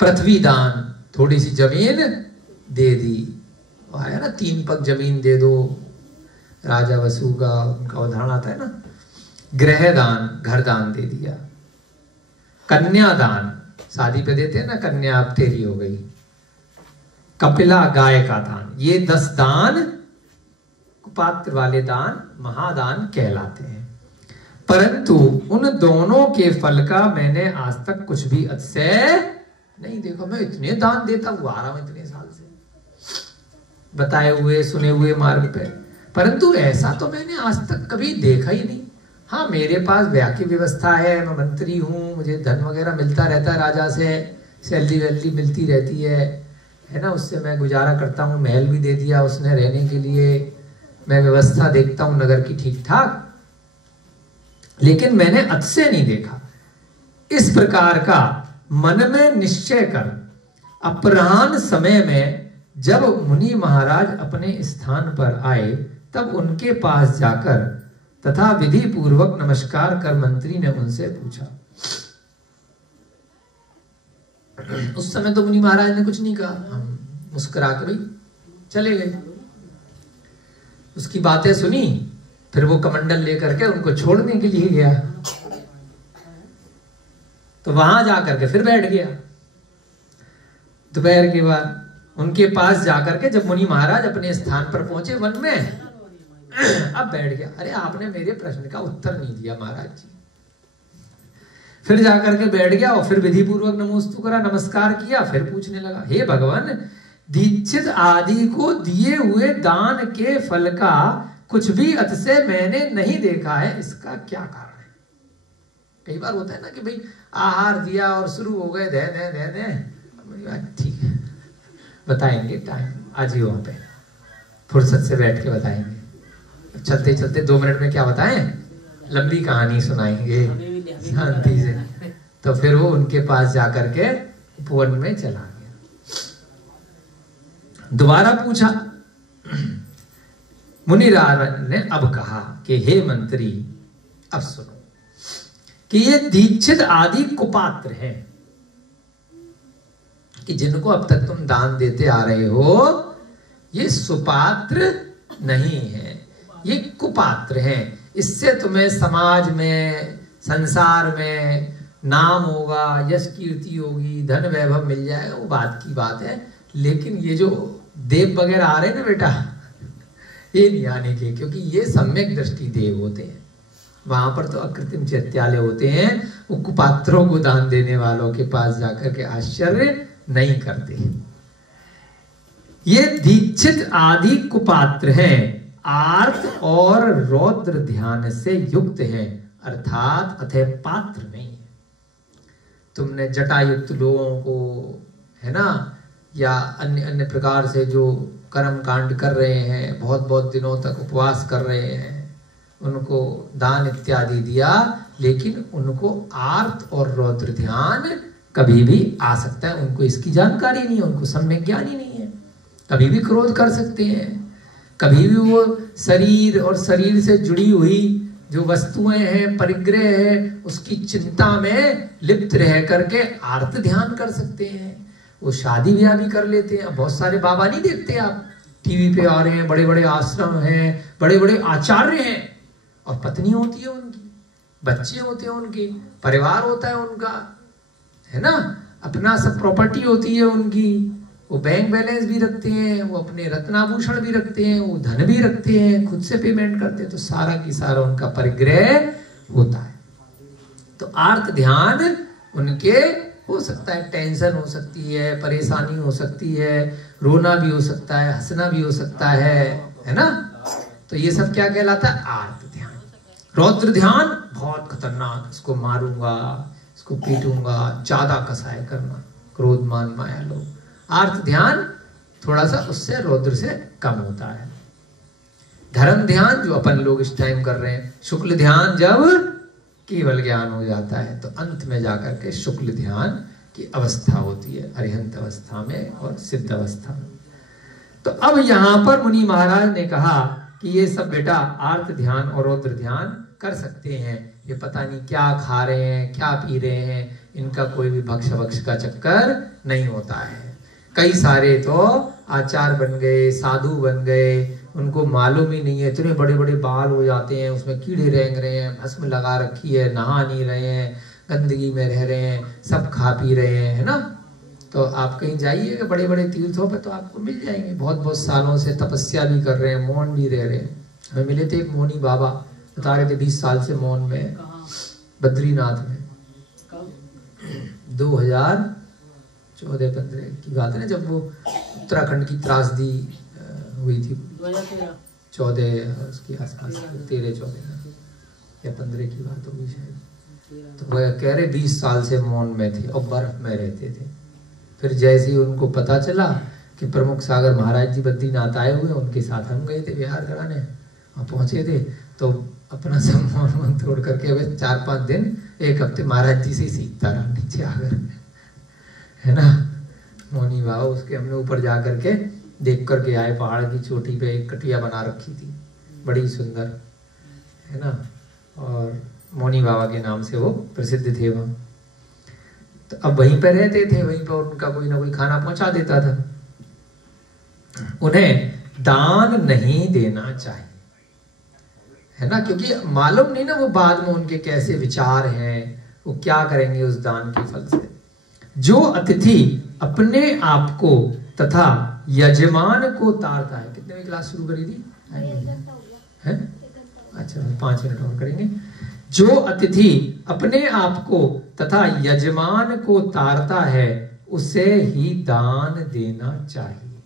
पृथ्वी दान, थोड़ी सी जमीन दे दी, आया ना 3 पग जमीन दे दो, राजा वसु का उनका उदाहरण आता है ना। गृह दान, घर दान दे दिया। कन्या दान, शादी पे देते हैं ना, कन्या अब तेरी हो गई। कपिला गाय का दान, ये 10 दान पात्र वाले दान महादान कहलाते हैं। परंतु उन दोनों के फल का मैंने आज तक कुछ भी अतिशय नहीं देखा। मैं इतने दान देता हुआ आ रहा हूं इतने साल से, बताए हुए सुने हुए मार्ग पे, परंतु ऐसा तो मैंने आज तक कभी देखा ही नहीं। हाँ, मेरे पास ब्याह की व्यवस्था है, मैं मंत्री हूँ, मुझे धन वगैरह मिलता रहता है, राजा से सैलरी वैलरी मिलती रहती है ना, उससे मैं गुजारा करता हूँ। महल भी दे दिया उसने रहने के लिए, मैं व्यवस्था देखता हूँ नगर की ठीक ठाक, लेकिन मैंने अतिशय नहीं देखा। इस प्रकार का मन में निश्चय कर अपराह्न समय में जब मुनि महाराज अपने स्थान पर आए, तब उनके पास जाकर तथा विधि पूर्वक नमस्कार कर मंत्री ने उनसे पूछा। उस समय तो मुनि महाराज ने कुछ नहीं कहा, हम मुस्कुरा के भाई चले गए। उसकी बातें सुनी, फिर वो कमंडल लेकर के उनको छोड़ने के लिए गया, तो वहां जाकर के फिर बैठ गया। दोपहर के बाद उनके पास जाकर के जब मुनि महाराज अपने स्थान पर पहुंचे वन में, अब बैठ गया। अरे आपने मेरे प्रश्न का उत्तर नहीं दिया महाराज जी। फिर जाकर के बैठ गया और फिर विधि पूर्वक नमोस्तु करा, नमस्कार किया, फिर पूछने लगा, हे भगवान, दीक्षित आदि को दिए हुए दान के फल का कुछ भी अतिशय मैंने नहीं देखा है, इसका क्या कारण है? कई बार होता है ना कि भाई आहार दिया और शुरू हो गए दे दे दे दे। ठीक है, बताएंगे, टाइम आज ही वहां पे फुर्सत से बैठ के बताएंगे। चलते चलते 2 मिनट में क्या बताएं, लंबी कहानी सुनाएंगे शांति से। तो फिर वो उनके पास जाकर के उपवन में चला गया। दोबारा पूछा, मुनिराज ने अब कहा कि हे मंत्री, अब सुनो कि ये दीक्षित आदि कुपात्र हैं, कि जिनको अब तक तुम दान देते आ रहे हो, ये सुपात्र नहीं है, ये कुपात्र हैं। इससे तुम्हें समाज में, संसार में नाम होगा, यश कीर्ति होगी, धन वैभव मिल जाएगा, वो बात की बात है। लेकिन ये जो देव वगैरह आ रहे हैं ना बेटा, ये नहीं आने के, क्योंकि ये सम्यक दृष्टि देव होते हैं। वहां पर तो अकृत्रिम चैत्यालय होते हैं, वो कुपात्रों को दान देने वालों के पास जाकर के आश्चर्य नहीं करते। ये दीक्षित आदि कुपात्र हैं, आर्त और रौद्र ध्यान से युक्त हैं, अर्थात अतः पात्र नहीं है। तुमने जटायुक्त लोगों को, है ना, या अन्य अन्य प्रकार से जो कर्म कांड कर रहे हैं, बहुत बहुत दिनों तक उपवास कर रहे हैं, उनको दान इत्यादि दिया, लेकिन उनको आर्त और रौद्र ध्यान कभी भी आ सकता है। उनको इसकी जानकारी नहीं है, उनको सम्यक ज्ञान ही नहीं है। कभी भी क्रोध कर सकते हैं, कभी भी वो शरीर और शरीर से जुड़ी हुई जो वस्तुएं हैं, परिग्रह है, उसकी चिंता में लिप्त रह करके आर्त ध्यान कर सकते हैं। वो शादी ब्याह भी कर लेते हैं। बहुत सारे बाबा नहीं देखते आप, टीवी पे आ रहे हैं, बड़े बड़े आश्रम हैं, बड़े बड़े आचार्य हैं, और पत्नी होती है उनकी, बच्चे होते हैं उनके, परिवार होता है उनका, है ना, अपना सब प्रॉपर्टी होती है उनकी, वो बैंक बैलेंस भी रखते हैं, वो अपने रत्नाभूषण भी रखते हैं, वो धन भी रखते हैं, खुद से पेमेंट करते हैं, तो सारा की सारा उनका परिग्रह होता है। तो आर्त ध्यान उनके हो सकता है, टेंशन हो सकती है, परेशानी हो सकती है, रोना भी हो सकता है, हंसना भी हो सकता है ना। तो ये सब क्या कहलाता है? आर्त ध्यान। रौद्र ध्यान बहुत खतरनाक, इसको मारूंगा, इसको पीटूंगा, ज्यादा कसाय करना, क्रोध मान माया लोभ। आर्त ध्यान थोड़ा सा उससे रौद्र से कम होता है। धर्म ध्यान जो अपन लोग इस टाइम कर रहे हैं, शुक्ल ध्यान जब केवल ज्ञान हो जाता है तो अंत में जाकर के शुक्ल ध्यान की अवस्था होती है, अरिहंत अवस्था में और सिद्ध अवस्था में। तो अब यहाँ पर मुनि महाराज ने कहा कि ये सब बेटा आर्त ध्यान और रौद्र ध्यान कर सकते हैं, ये पता नहीं क्या खा रहे हैं, क्या पी रहे हैं, इनका कोई भी भक्ष का चक्कर नहीं होता है। कई सारे तो आचार बन गए, साधु बन गए, उनको मालूम ही नहीं है, इतने बड़े बड़े बाल हो जाते हैं, उसमें कीड़े रेंग रहे हैं, भस्म लगा रखी है, नहा नहीं रहे हैं, गंदगी में रह रहे हैं, सब खा पी रहे हैं, है ना। तो आप कहीं जाइएगा बड़े बड़े तीर्थों पे तो आपको मिल जाएंगे, बहुत बहुत सालों से तपस्या भी कर रहे हैं, मौन भी रह रहे हैं। हमें मिले थे एक मौनी बाबा, बता रहे थे 20 साल से मौन में, बद्रीनाथ में। 2014-15 की बात है ना, जब वो उत्तराखंड की त्रासदी हुई थी, 14 उसके आसपास, 13-14 या 15 की बात होगी शायद। तो वह कह रहे 20 साल से मौन में थे और बर्फ में रहते थे। फिर जैसे ही उनको पता चला कि प्रमुख सागर महाराज जी बद्रीनाथ आए हुए, उनके साथ हम गए थे विहार कराने, वहाँ पहुंचे थे, तो अपना सब मौन तोड़ करके अब 4-5 दिन 1 हफ्ते महाराज जी से सीखता रहा नीचे आकर, है ना, मौनी बाबा। उसके हमने ऊपर जा करके देख करके आए, पहाड़ की चोटी पे एक कटिया बना रखी थी, बड़ी सुंदर, है ना, और मौनी बाबा के नाम से वो प्रसिद्ध थे वहाँ। तो अब वहीं पर रहते थे, वहीं पर उनका कोई ना कोई खाना पहुंचा देता था। उन्हें दान नहीं देना चाहिए, है ना, क्योंकि मालूम नहीं ना वो बाद में उनके कैसे विचार हैं, वो क्या करेंगे उस दान के फल से। जो अतिथि अपने आप को तथा यजमान को तारता है। कितने में क्लास शुरू करी थी? है? अच्छा 5 मिनट और करेंगे। जो अतिथि अपने आप को तथा यजमान को तारता है उसे ही दान देना चाहिए।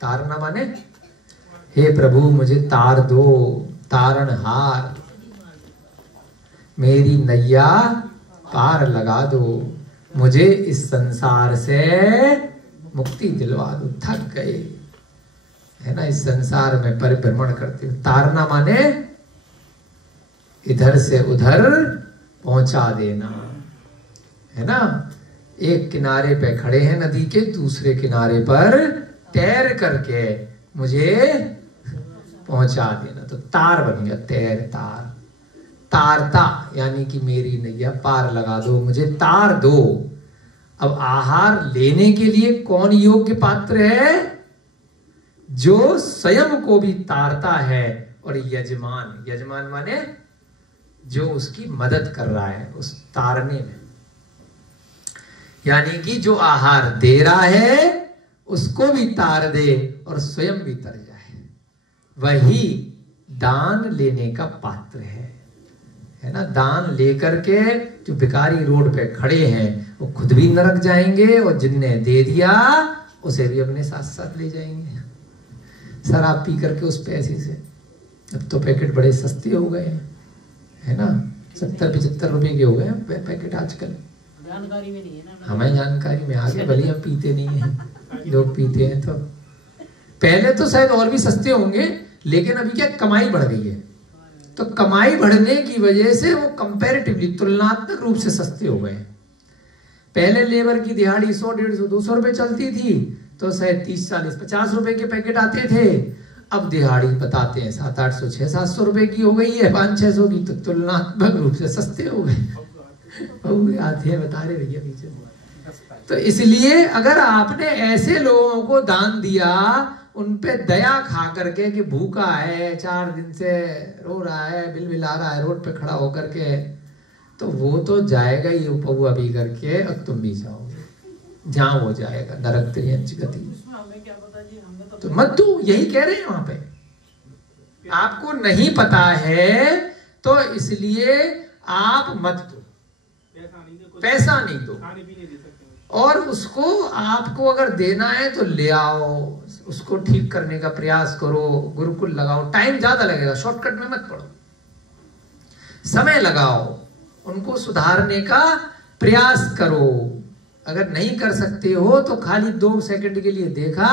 तारना माने हे प्रभु मुझे तार दो, तारणहार, मेरी नैया पार लगा दो, मुझे इस संसार से मुक्ति दिलवा दो, थक गए है ना इस संसार में परिभ्रमण करते। तारना माने इधर से उधर पहुंचा देना, है ना। एक किनारे पे खड़े हैं नदी के, दूसरे किनारे पर तैर करके मुझे पहुंचा देना, तो तार बन गया, तैर तार। तारता यानी कि मेरी नैया पार लगा दो, मुझे तार दो। अब आहार लेने के लिए कौन योग्य पात्र है? जो स्वयं को भी तारता है और यजमान, यजमान माने जो उसकी मदद कर रहा है उस तारने में, यानी कि जो आहार दे रहा है उसको भी तार दे और स्वयं भी तर जाए, वही दान लेने का पात्र है ना। दान लेकर के जो भिखारी रोड पे खड़े हैं वो खुद भी नरक जाएंगे और जिनने दे दिया उसे भी अपने साथ साथ ले जाएंगे। शराब पी करके उस पैसे से, अब तो पैकेट बड़े सस्ते हो गए हैं, है ना, 70-75 रुपए के हो गए पैकेट आजकल। जानकारी में नहीं है ना, हमें जानकारी में आ गया, भले हम पीते नहीं है, लोग पीते हैं। तो पहले तो शायद और भी सस्ते होंगे, लेकिन अभी क्या कमाई बढ़ गई है, तो कमाई बढ़ने की वजह से वो कंपैरेटिवली तुलनात्मक रूप से सस्ते हो गए। पहले लेबर की दिहाड़ी 100, 150, 200 रुपए चलती थी, तो शायद 30, 40, 50 रुपए के पैकेट आते थे। अब दिहाड़ी बताते हैं 700-800, 600-700 रुपए की हो गई है, 500-600 की, तो तुलनात्मक रूप से सस्ते हो गए। आते हैं बता रहे भैया पीछे। तो इसलिए अगर आपने ऐसे लोगों को दान दिया, उन पे दया खा करके कि भूखा है, 4 दिन से रो रहा है, बिलबिला रहा है रोड पे खड़ा होकर के, तो वो तो जाएगा ही उपहुआ भी करके, और तुम भी जाओगे जहां वो जाएगा, नरक त्रियंच गति। तो मत दो, यही कह रहे हैं वहां पे। आपको नहीं पता है तो इसलिए आप मत दो, पैसा नहीं दो, और उसको आपको अगर देना है तो ले आओ, उसको ठीक करने का प्रयास करो, गुरुकुल लगाओ। टाइम ज्यादा लगेगा, शॉर्टकट में मत पढ़ो, समय लगाओ, उनको सुधारने का प्रयास करो। अगर नहीं कर सकते हो तो खाली 2 सेकंड के लिए देखा,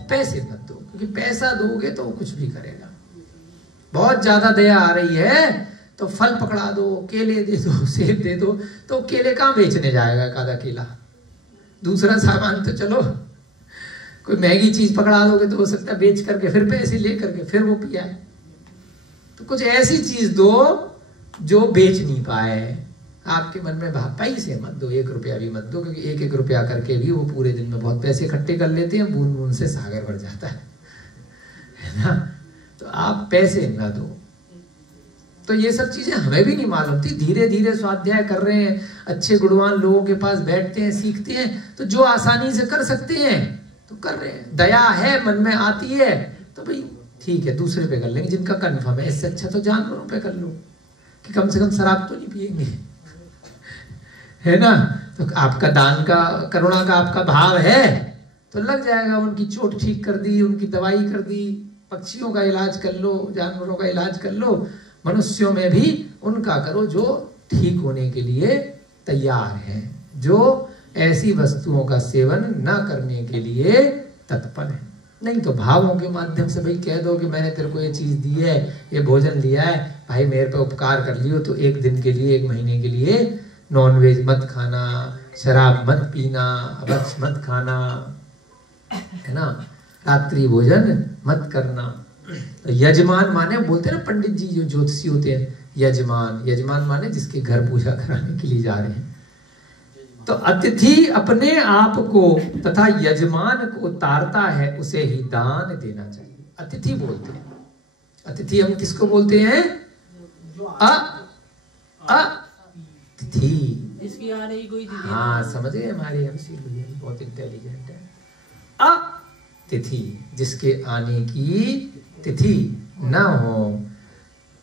पैसे मत दो, क्योंकि पैसा दोगे तो वो कुछ भी करेगा। बहुत ज्यादा दया आ रही है तो फल पकड़ा दो, केले दे दो, सेब दे दो, तो केले कहाँ बेचने जाएगा एक आधा केला। दूसरा सामान तो चलो, कोई महंगी चीज पकड़ा दोगे तो हो सकता है बेच करके फिर पैसे ले करके फिर वो पिया है। तो कुछ ऐसी चीज दो जो बेच नहीं पाए। आपके मन में भाव, पैसे मत दो, 1 रुपया भी मत दो, क्योंकि 1-1 रुपया करके भी वो पूरे दिन में बहुत पैसे इकट्ठे कर लेते हैं, बूंद बूंद से सागर भर जाता है ना। तो आप पैसे ना दो। तो ये सब चीजें हमें भी नहीं मालूम थी, धीरे धीरे स्वाध्याय कर रहे हैं, अच्छे गुणवान लोगों के पास बैठते हैं, सीखते हैं, तो जो आसानी से कर सकते हैं तो कर रहे हैं। दया है मन में आती है तो भाई ठीक है, दूसरे पे कर लेंगे जिनका कन्फर्म है। इससे अच्छा तो जानवरों पे कर लो कि कम से कम शराब तो नहीं पिएंगे, है ना। तो आपका दान का, करुणा का आपका भाव है तो लग जाएगा। उनकी चोट ठीक कर दी, उनकी दवाई कर दी, पक्षियों का इलाज कर लो, जानवरों का इलाज कर लो, मनुष्यों में भी उनका करो जो ठीक होने के लिए तैयार है, जो ऐसी वस्तुओं का सेवन न करने के लिए तत्पर है। नहीं तो भावों के माध्यम से भाई कह दो कि मैंने तेरे को ये चीज दी है, ये भोजन लिया है, भाई मेरे पे उपकार कर लियो, तो 1 दिन के लिए, 1 महीने के लिए नॉनवेज मत खाना, शराब मत पीना, अभक्ष मत खाना, है ना, रात्रि भोजन मत करना। तो यजमान माने, बोलते हैं ना पंडित जी जो ज्योतिषी होते हैं, यजमान, यजमान माने जिसके घर पूजा कराने के लिए जा रहे हैं। तो अतिथि अपने आप को तथा यजमान को तारता है, उसे ही दान देना चाहिए। अतिथि बोलते हैं, अतिथि हम किसको बोलते हैं? अतिथि। इसकी आ रही कोई? हाँ समझ गए, हमारे एमसी बहुत इंटेलिजेंट है। तिथि, जिसके आने की तिथि न हो।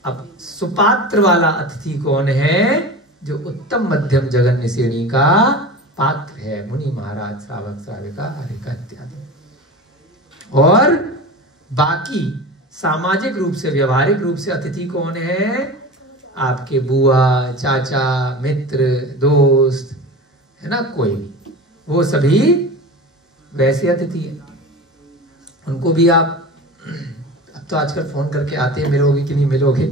अब सुपात्र वाला अतिथि कौन है? जो उत्तम मध्यम जघन्य श्रेणी का पात्र है, मुनि महाराज, श्रावक श्राविका, हरिका इत्यादि। और बाकी सामाजिक रूप से, व्यवहारिक रूप से अतिथि कौन है? आपके बुआ, चाचा, मित्र, दोस्त, है ना, कोई भी, वो सभी वैसे अतिथि है। उनको भी आप, अब तो आजकल फोन करके आते हैं, मिलोगे कि नहीं मिलोगे,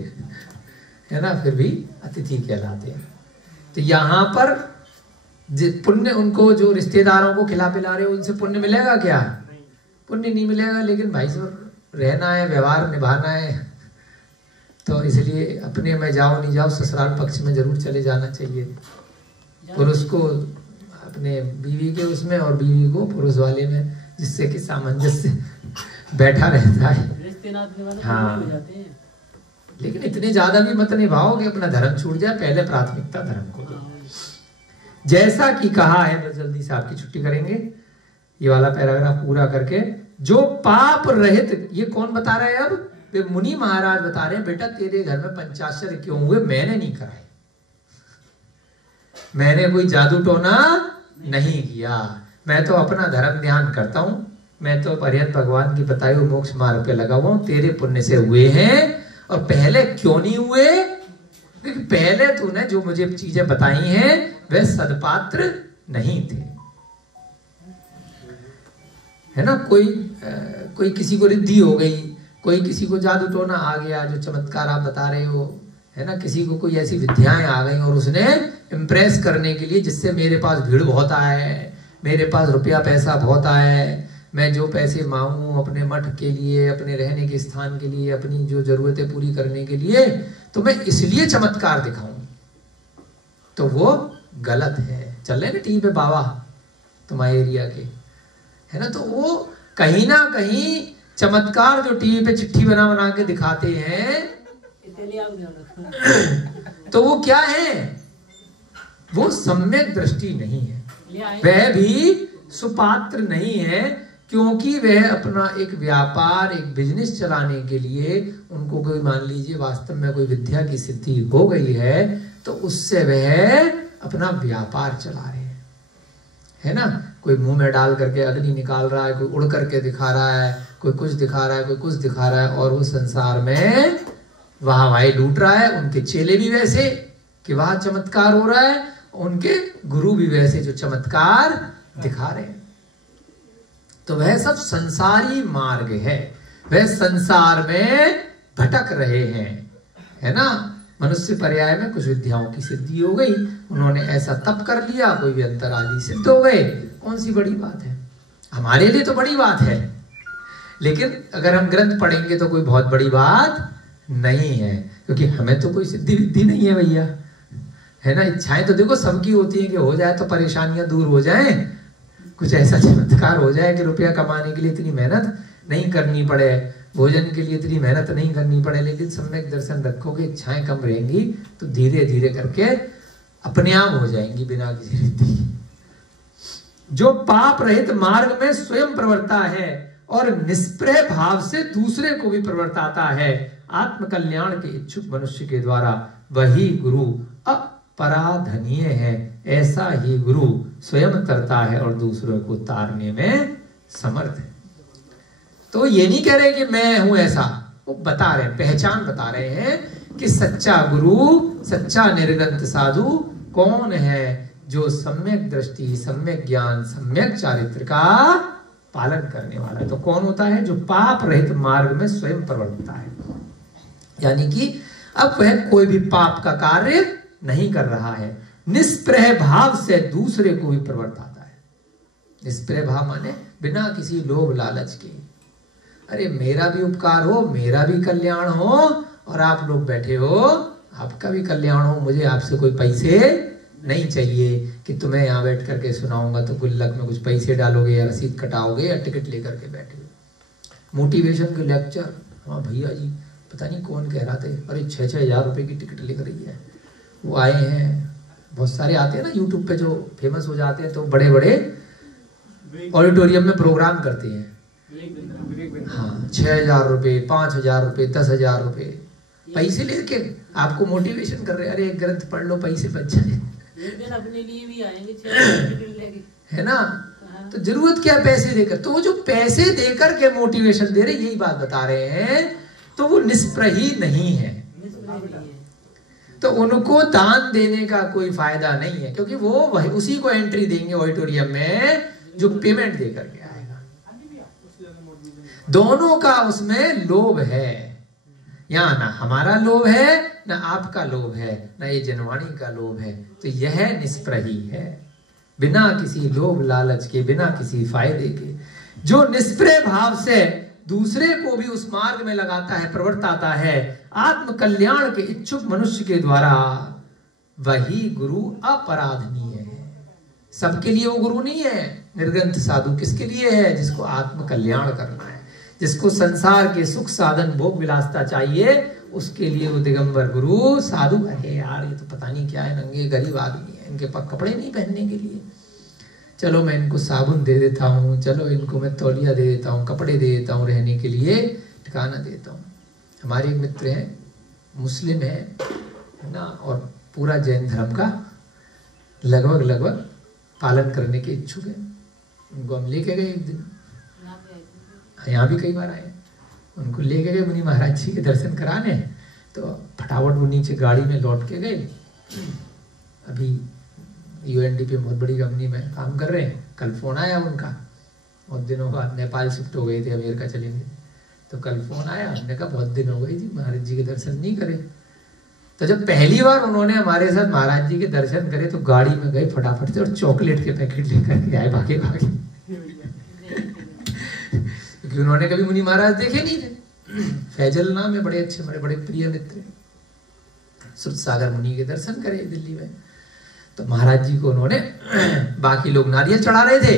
है ना, फिर भी अतिथि कहलाते हैं। तो यहाँ पर पुण्य, उनको जो रिश्तेदारों को खिला पिला रहे हो, उनसे पुण्य मिलेगा क्या? पुण्य नहीं मिलेगा। लेकिन भाई साहब रहना है, व्यवहार निभाना है, तो इसलिए अपने में जाओ नहीं जाओ, ससुराल पक्ष में जरूर चले जाना चाहिए। पुरुष को अपने बीवी के उसमें और बीवी को पुरुष वाले में, जिससे कि सामंजस्य बैठा रहता है। हाँ, लेकिन इतने ज्यादा भी मत निभाओ कि अपना धर्म छूट जाए। पहले प्राथमिकता धर्म को दो। जैसा कि कहा है, बस जल्दी से आपकी छुट्टी करेंगे, ये वाला पैराग्राफ पूरा करके। जो पाप रहित, ये कौन बता रहा है? अब वे मुनि महाराज बता रहे हैं, बेटा तेरे घर में पंचाक्षर क्यों हुए? मैंने नहीं कराए, मैंने कोई जादू टोना नहीं किया, मैं तो अपना धर्म ध्यान करता हूं, मैं तो पर्यंत भगवान की बताई हुई मोक्ष मार्ग पे लगा हुआ हूं, तेरे पुण्य से हुए हैं। और पहले क्यों नहीं हुए? क्योंकि पहले तूने जो मुझे चीजें बताई हैं वे सदपात्र नहीं थे, है ना। कोई किसी को रिद्धि हो गई, कोई किसी को जादू टोना आ गया, जो चमत्कार आप बता रहे हो, है ना, किसी को कोई ऐसी विद्याएं आ गई और उसने इम्प्रेस करने के लिए, जिससे मेरे पास भीड़ बहुत आए, मेरे पास रुपया पैसा बहुत आए, मैं जो पैसे मांगू अपने मठ के लिए, अपने रहने के स्थान के लिए, अपनी जो जरूरतें पूरी करने के लिए, तो मैं इसलिए चमत्कार दिखाऊं, तो वो गलत है। चल रहे ना टीवी पे बाबा तुम्हारे एरिया के, है ना, तो वो कहीं ना कहीं चमत्कार जो टीवी पे चिट्ठी बना बना के दिखाते हैं, तो वो क्या है? वो सम्यक दृष्टि नहीं है, वह भी सुपात्र नहीं है, क्योंकि वह अपना एक व्यापार, एक बिजनेस चलाने के लिए, उनको कोई मान लीजिए वास्तव में कोई विद्या की सिद्धि हो गई है, तो उससे वह अपना व्यापार चला रहे हैं, है ना। कोई मुंह में डाल करके अग्नि निकाल रहा है, कोई उड़ करके दिखा रहा है, कोई कुछ दिखा रहा है, कोई कुछ दिखा रहा है, और वो संसार में वहां भाई लूट रहा है। उनके चेले भी वैसे कि वहां चमत्कार हो रहा है, उनके गुरु भी वैसे जो चमत्कार दिखा रहे हैं। तो वह सब संसारी मार्ग है, वह संसार में भटक रहे हैं, है ना। मनुष्य पर्याय में कुछ विद्याओं की सिद्धि हो गई, उन्होंने ऐसा तप कर लिया, कोई भी अंतर आदि सिद्ध हो गए, कौन सी बड़ी बात है? हमारे लिए तो बड़ी बात है, लेकिन अगर हम ग्रंथ पढ़ेंगे तो कोई बहुत बड़ी बात नहीं है, क्योंकि हमें तो कोई सिद्धि विद्धि नहीं है भैया, है ना। इच्छाएं तो देखो सबकी होती है कि हो जाए तो परेशानियां दूर हो जाए, कुछ ऐसा चमत्कार हो जाए कि रुपया कमाने के लिए इतनी मेहनत नहीं करनी पड़े, भोजन के लिए इतनी मेहनत नहीं करनी पड़े। लेकिन सम्यक दर्शन रखोगे, इच्छाएं कम रहेंगी, तो धीरे धीरे करके अपने आप हो जाएंगी बिना किसी रिद्धि। जो पाप रहित मार्ग में स्वयं प्रवर्ता है और निष्प्रय भाव से दूसरे को भी प्रवर्ताता है, आत्म कल्याण के इच्छुक मनुष्य के द्वारा वही गुरु अपराधनीय है। ऐसा ही गुरु स्वयं तरता है और दूसरों को तारने में समर्थ है। तो ये नहीं कह रहे कि मैं हूं ऐसा, वो बता रहे हैं, पहचान बता रहे हैं कि सच्चा गुरु, सच्चा निर्ग्रंथ साधु कौन है? जो सम्यक दृष्टि, सम्यक ज्ञान, सम्यक चारित्र का पालन करने वाला। तो कौन होता है? जो पाप रहित मार्ग में स्वयं प्रवर्तता है, यानी कि अब वह कोई भी पाप का कार्य नहीं कर रहा है, निष्प्रह भाव से दूसरे को भी प्रवर्ताता है। निष्प्रह भाव माने बिना किसी लोभ लालच के, अरे मेरा भी उपकार हो, मेरा भी कल्याण हो, और आप लोग बैठे हो, आपका भी कल्याण हो, मुझे आपसे कोई पैसे नहीं चाहिए कि तुम्हें यहाँ बैठ करके सुनाऊंगा तो गुल्लक में कुछ पैसे डालोगे या रसीद कटाओगे या टिकट लेकर के बैठे। मोटिवेशन के लेक्चर, हाँ भैया जी पता नहीं कौन कह रहा था, अरे 6,000 रुपए की टिकट लेकर ही है, वो आए हैं, बहुत सारे आते हैं ना यूट्यूब पे जो फेमस हो जाते हैं, तो बड़े बड़े ऑडिटोरियम में प्रोग्राम करते हैं, हाँ, 6,000 रुपए, 5,000 रुपए, 10,000 रुपए पैसे लेके आपको मोटिवेशन कर रहे हैं, अरे एक ग्रंथ पढ़ लो पैसे बच जाए। अपने लिए भी आएंगे 6,000 लेके, है ना। तो जरूरत क्या पैसे देकर, तो वो जो पैसे देकर के मोटिवेशन दे रहे, यही बात बता रहे हैं, तो वो निष्प्रही नहीं है। तो उनको दान देने का कोई फायदा नहीं है, क्योंकि वो वही उसी को एंट्री देंगे ऑडिटोरियम में जो पेमेंट देकर के आएगा। दोनों का उसमें लोभ है, यहाँ ना हमारा लोभ है ना आपका लोभ है, ना ये जनवाणी का लोभ है। तो यह निष्प्रही है, बिना किसी लोभ लालच के, बिना किसी फायदे के, जो निष्प्रय भाव से दूसरे को भी उस मार्ग में लगाता है, प्रवर्ताता है आत्म कल्याण के इच्छुक मनुष्य के द्वारा, वही गुरु अपराधनीय है। सबके लिए वो गुरु नहीं है। निर्ग्रंथ साधु किसके लिए है? जिसको आत्म कल्याण करना है, जिसको संसार के सुख साधन भोग विलासता चाहिए, उसके लिए वो दिगंबर गुरु साधु। अरे यार ये तो पता नहीं क्या है, नंगे गरीब आदमी है, इनके पास कपड़े नहीं पहनने के लिए, चलो मैं इनको साबुन दे देता हूँ, चलो इनको मैं तौलिया दे देता हूँ, कपड़े दे देता हूँ, रहने के लिए ठिकाना देता हूँ। हमारे एक मित्र हैं, मुस्लिम है ना, और पूरा जैन धर्म का लगभग पालन करने के इच्छुक है। उनको हम लेके गए एक दिन, यहाँ भी कई बार आए, उनको लेके गए मुनि महाराज जी के दर्शन कराने। तो फटाफट वो नीचे गाड़ी में लौट के गए। अभी UNDP बहुत बड़ी कंपनी में काम कर रहे हैं। कल फोन आया उनका, बहुत दिनों बाद नेपाल शिफ्ट हो गए थे, अमेरिका चले गए, तो कल फोन आया। हमने कहा बहुत दिन हो गए जी महाराज जी के दर्शन नहीं करे। तो जब पहली बार उन्होंने हमारे साथ महाराज जी के दर्शन करे, तो गाड़ी में गए फटाफट से और चॉकलेट के पैकेट लेकर के आए भागे भागे, क्योंकि उन्होंने कभी मुनि महाराज देखे नहीं थे। फैजल नाम है, बड़े अच्छे, बड़े प्रिय मित्र। सुरत सागर मुनि के दर्शन करे दिल्ली में। तो महाराज जी को उन्होंने, बाकी लोग नारियल चढ़ा रहे थे,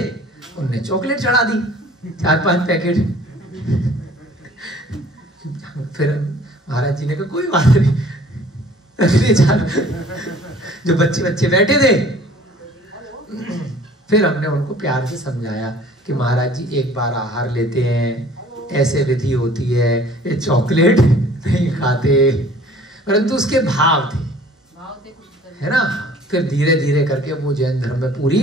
उन्होंने चॉकलेट चढ़ा दी 4-5 पैकेट। फिर महाराज जी ने कहा कोई बात नहीं, जो बच्चे बैठे थे। फिर हमने उनको प्यार से समझाया कि महाराज जी एक बार आहार लेते हैं, ऐसे विधि होती है, ये चॉकलेट नहीं खाते, परंतु उसके भाव थे, है ना। फिर धीरे धीरे करके वो जैन धर्म में पूरी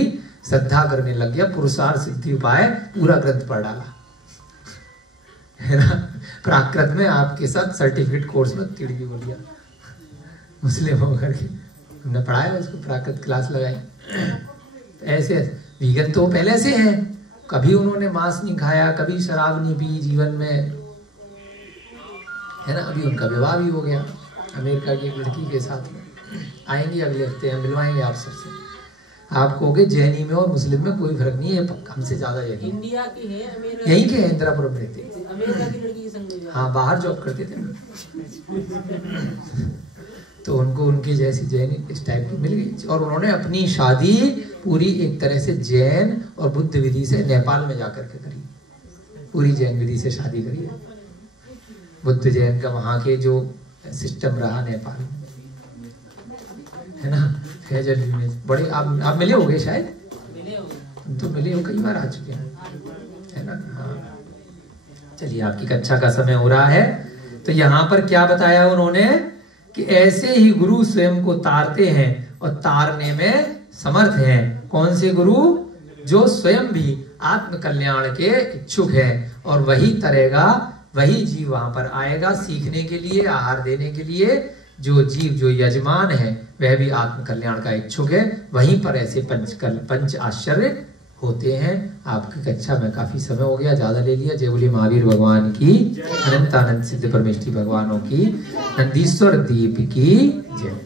श्रद्धा करने लग गया, पुरुषार्थ सिद्धि उपाय पूरा ग्रंथ पढ़ डाला, है ना। प्राकृत में आपके साथ सर्टिफिकेट कोर्स में तिड़की बोल गया, मुस्लिम होकर के हमने पढ़ाया उसको, प्राकृत क्लास लगाई। ऐसे वीगन तो पहले से हैं, कभी उन्होंने मांस नहीं खाया, कभी शराब नहीं पी जीवन में, है ना। अभी उनका विवाह भी हो गया अमेरिका की एक लड़की के साथ में। आएंगे अगले हफ्ते, हम मिलवाएंगे आप सबसे। आप कहोगे जैनी में और मुस्लिम में कोई फर्क नहीं है, हमसे ज्यादा जैनी इंडिया की है, यहीं के इंदिरापुरम रहते, अमेरिका की लड़की संग, हाँ बाहर जॉब करते थे। तो उनको उनकी जैसी जैन इस टाइप की मिल गई, और उन्होंने अपनी शादी पूरी एक तरह से जैन और बुद्ध विधि से नेपाल में जाकर के करी, पूरी जैन विधि से शादी करी है। बुद्ध जैन का वहाँ के जो सिस्टम रहा नेपाल, है ना। फैजल में बड़े आप मिले होंगे शायद, तो मिले हो, कई बार आ चुके हैं, है ना। हाँ चलिए, आपकी कक्षा का समय हो रहा है। तो यहाँ पर क्या बताया उन्होंने कि ऐसे ही गुरु स्वयं को तारते हैं और तारने में समर्थ हैं। कौन से गुरु? जो स्वयं भी आत्म कल्याण के इच्छुक है, और वही तरेगा, वही जीव वहां पर आएगा सीखने के लिए, आहार देने के लिए। जो जीव, जो यजमान है, वह भी आत्म कल्याण का इच्छुक है। वहीं पर ऐसे पंच आश्चर्य होते हैं। आपकी कक्षा में काफी समय हो गया, ज्यादा ले लिया। जय बोली महावीर भगवान की, अनंत आनंद सिद्ध परमेष्ठी भगवानों की, नंदीश्वर दीप की जय।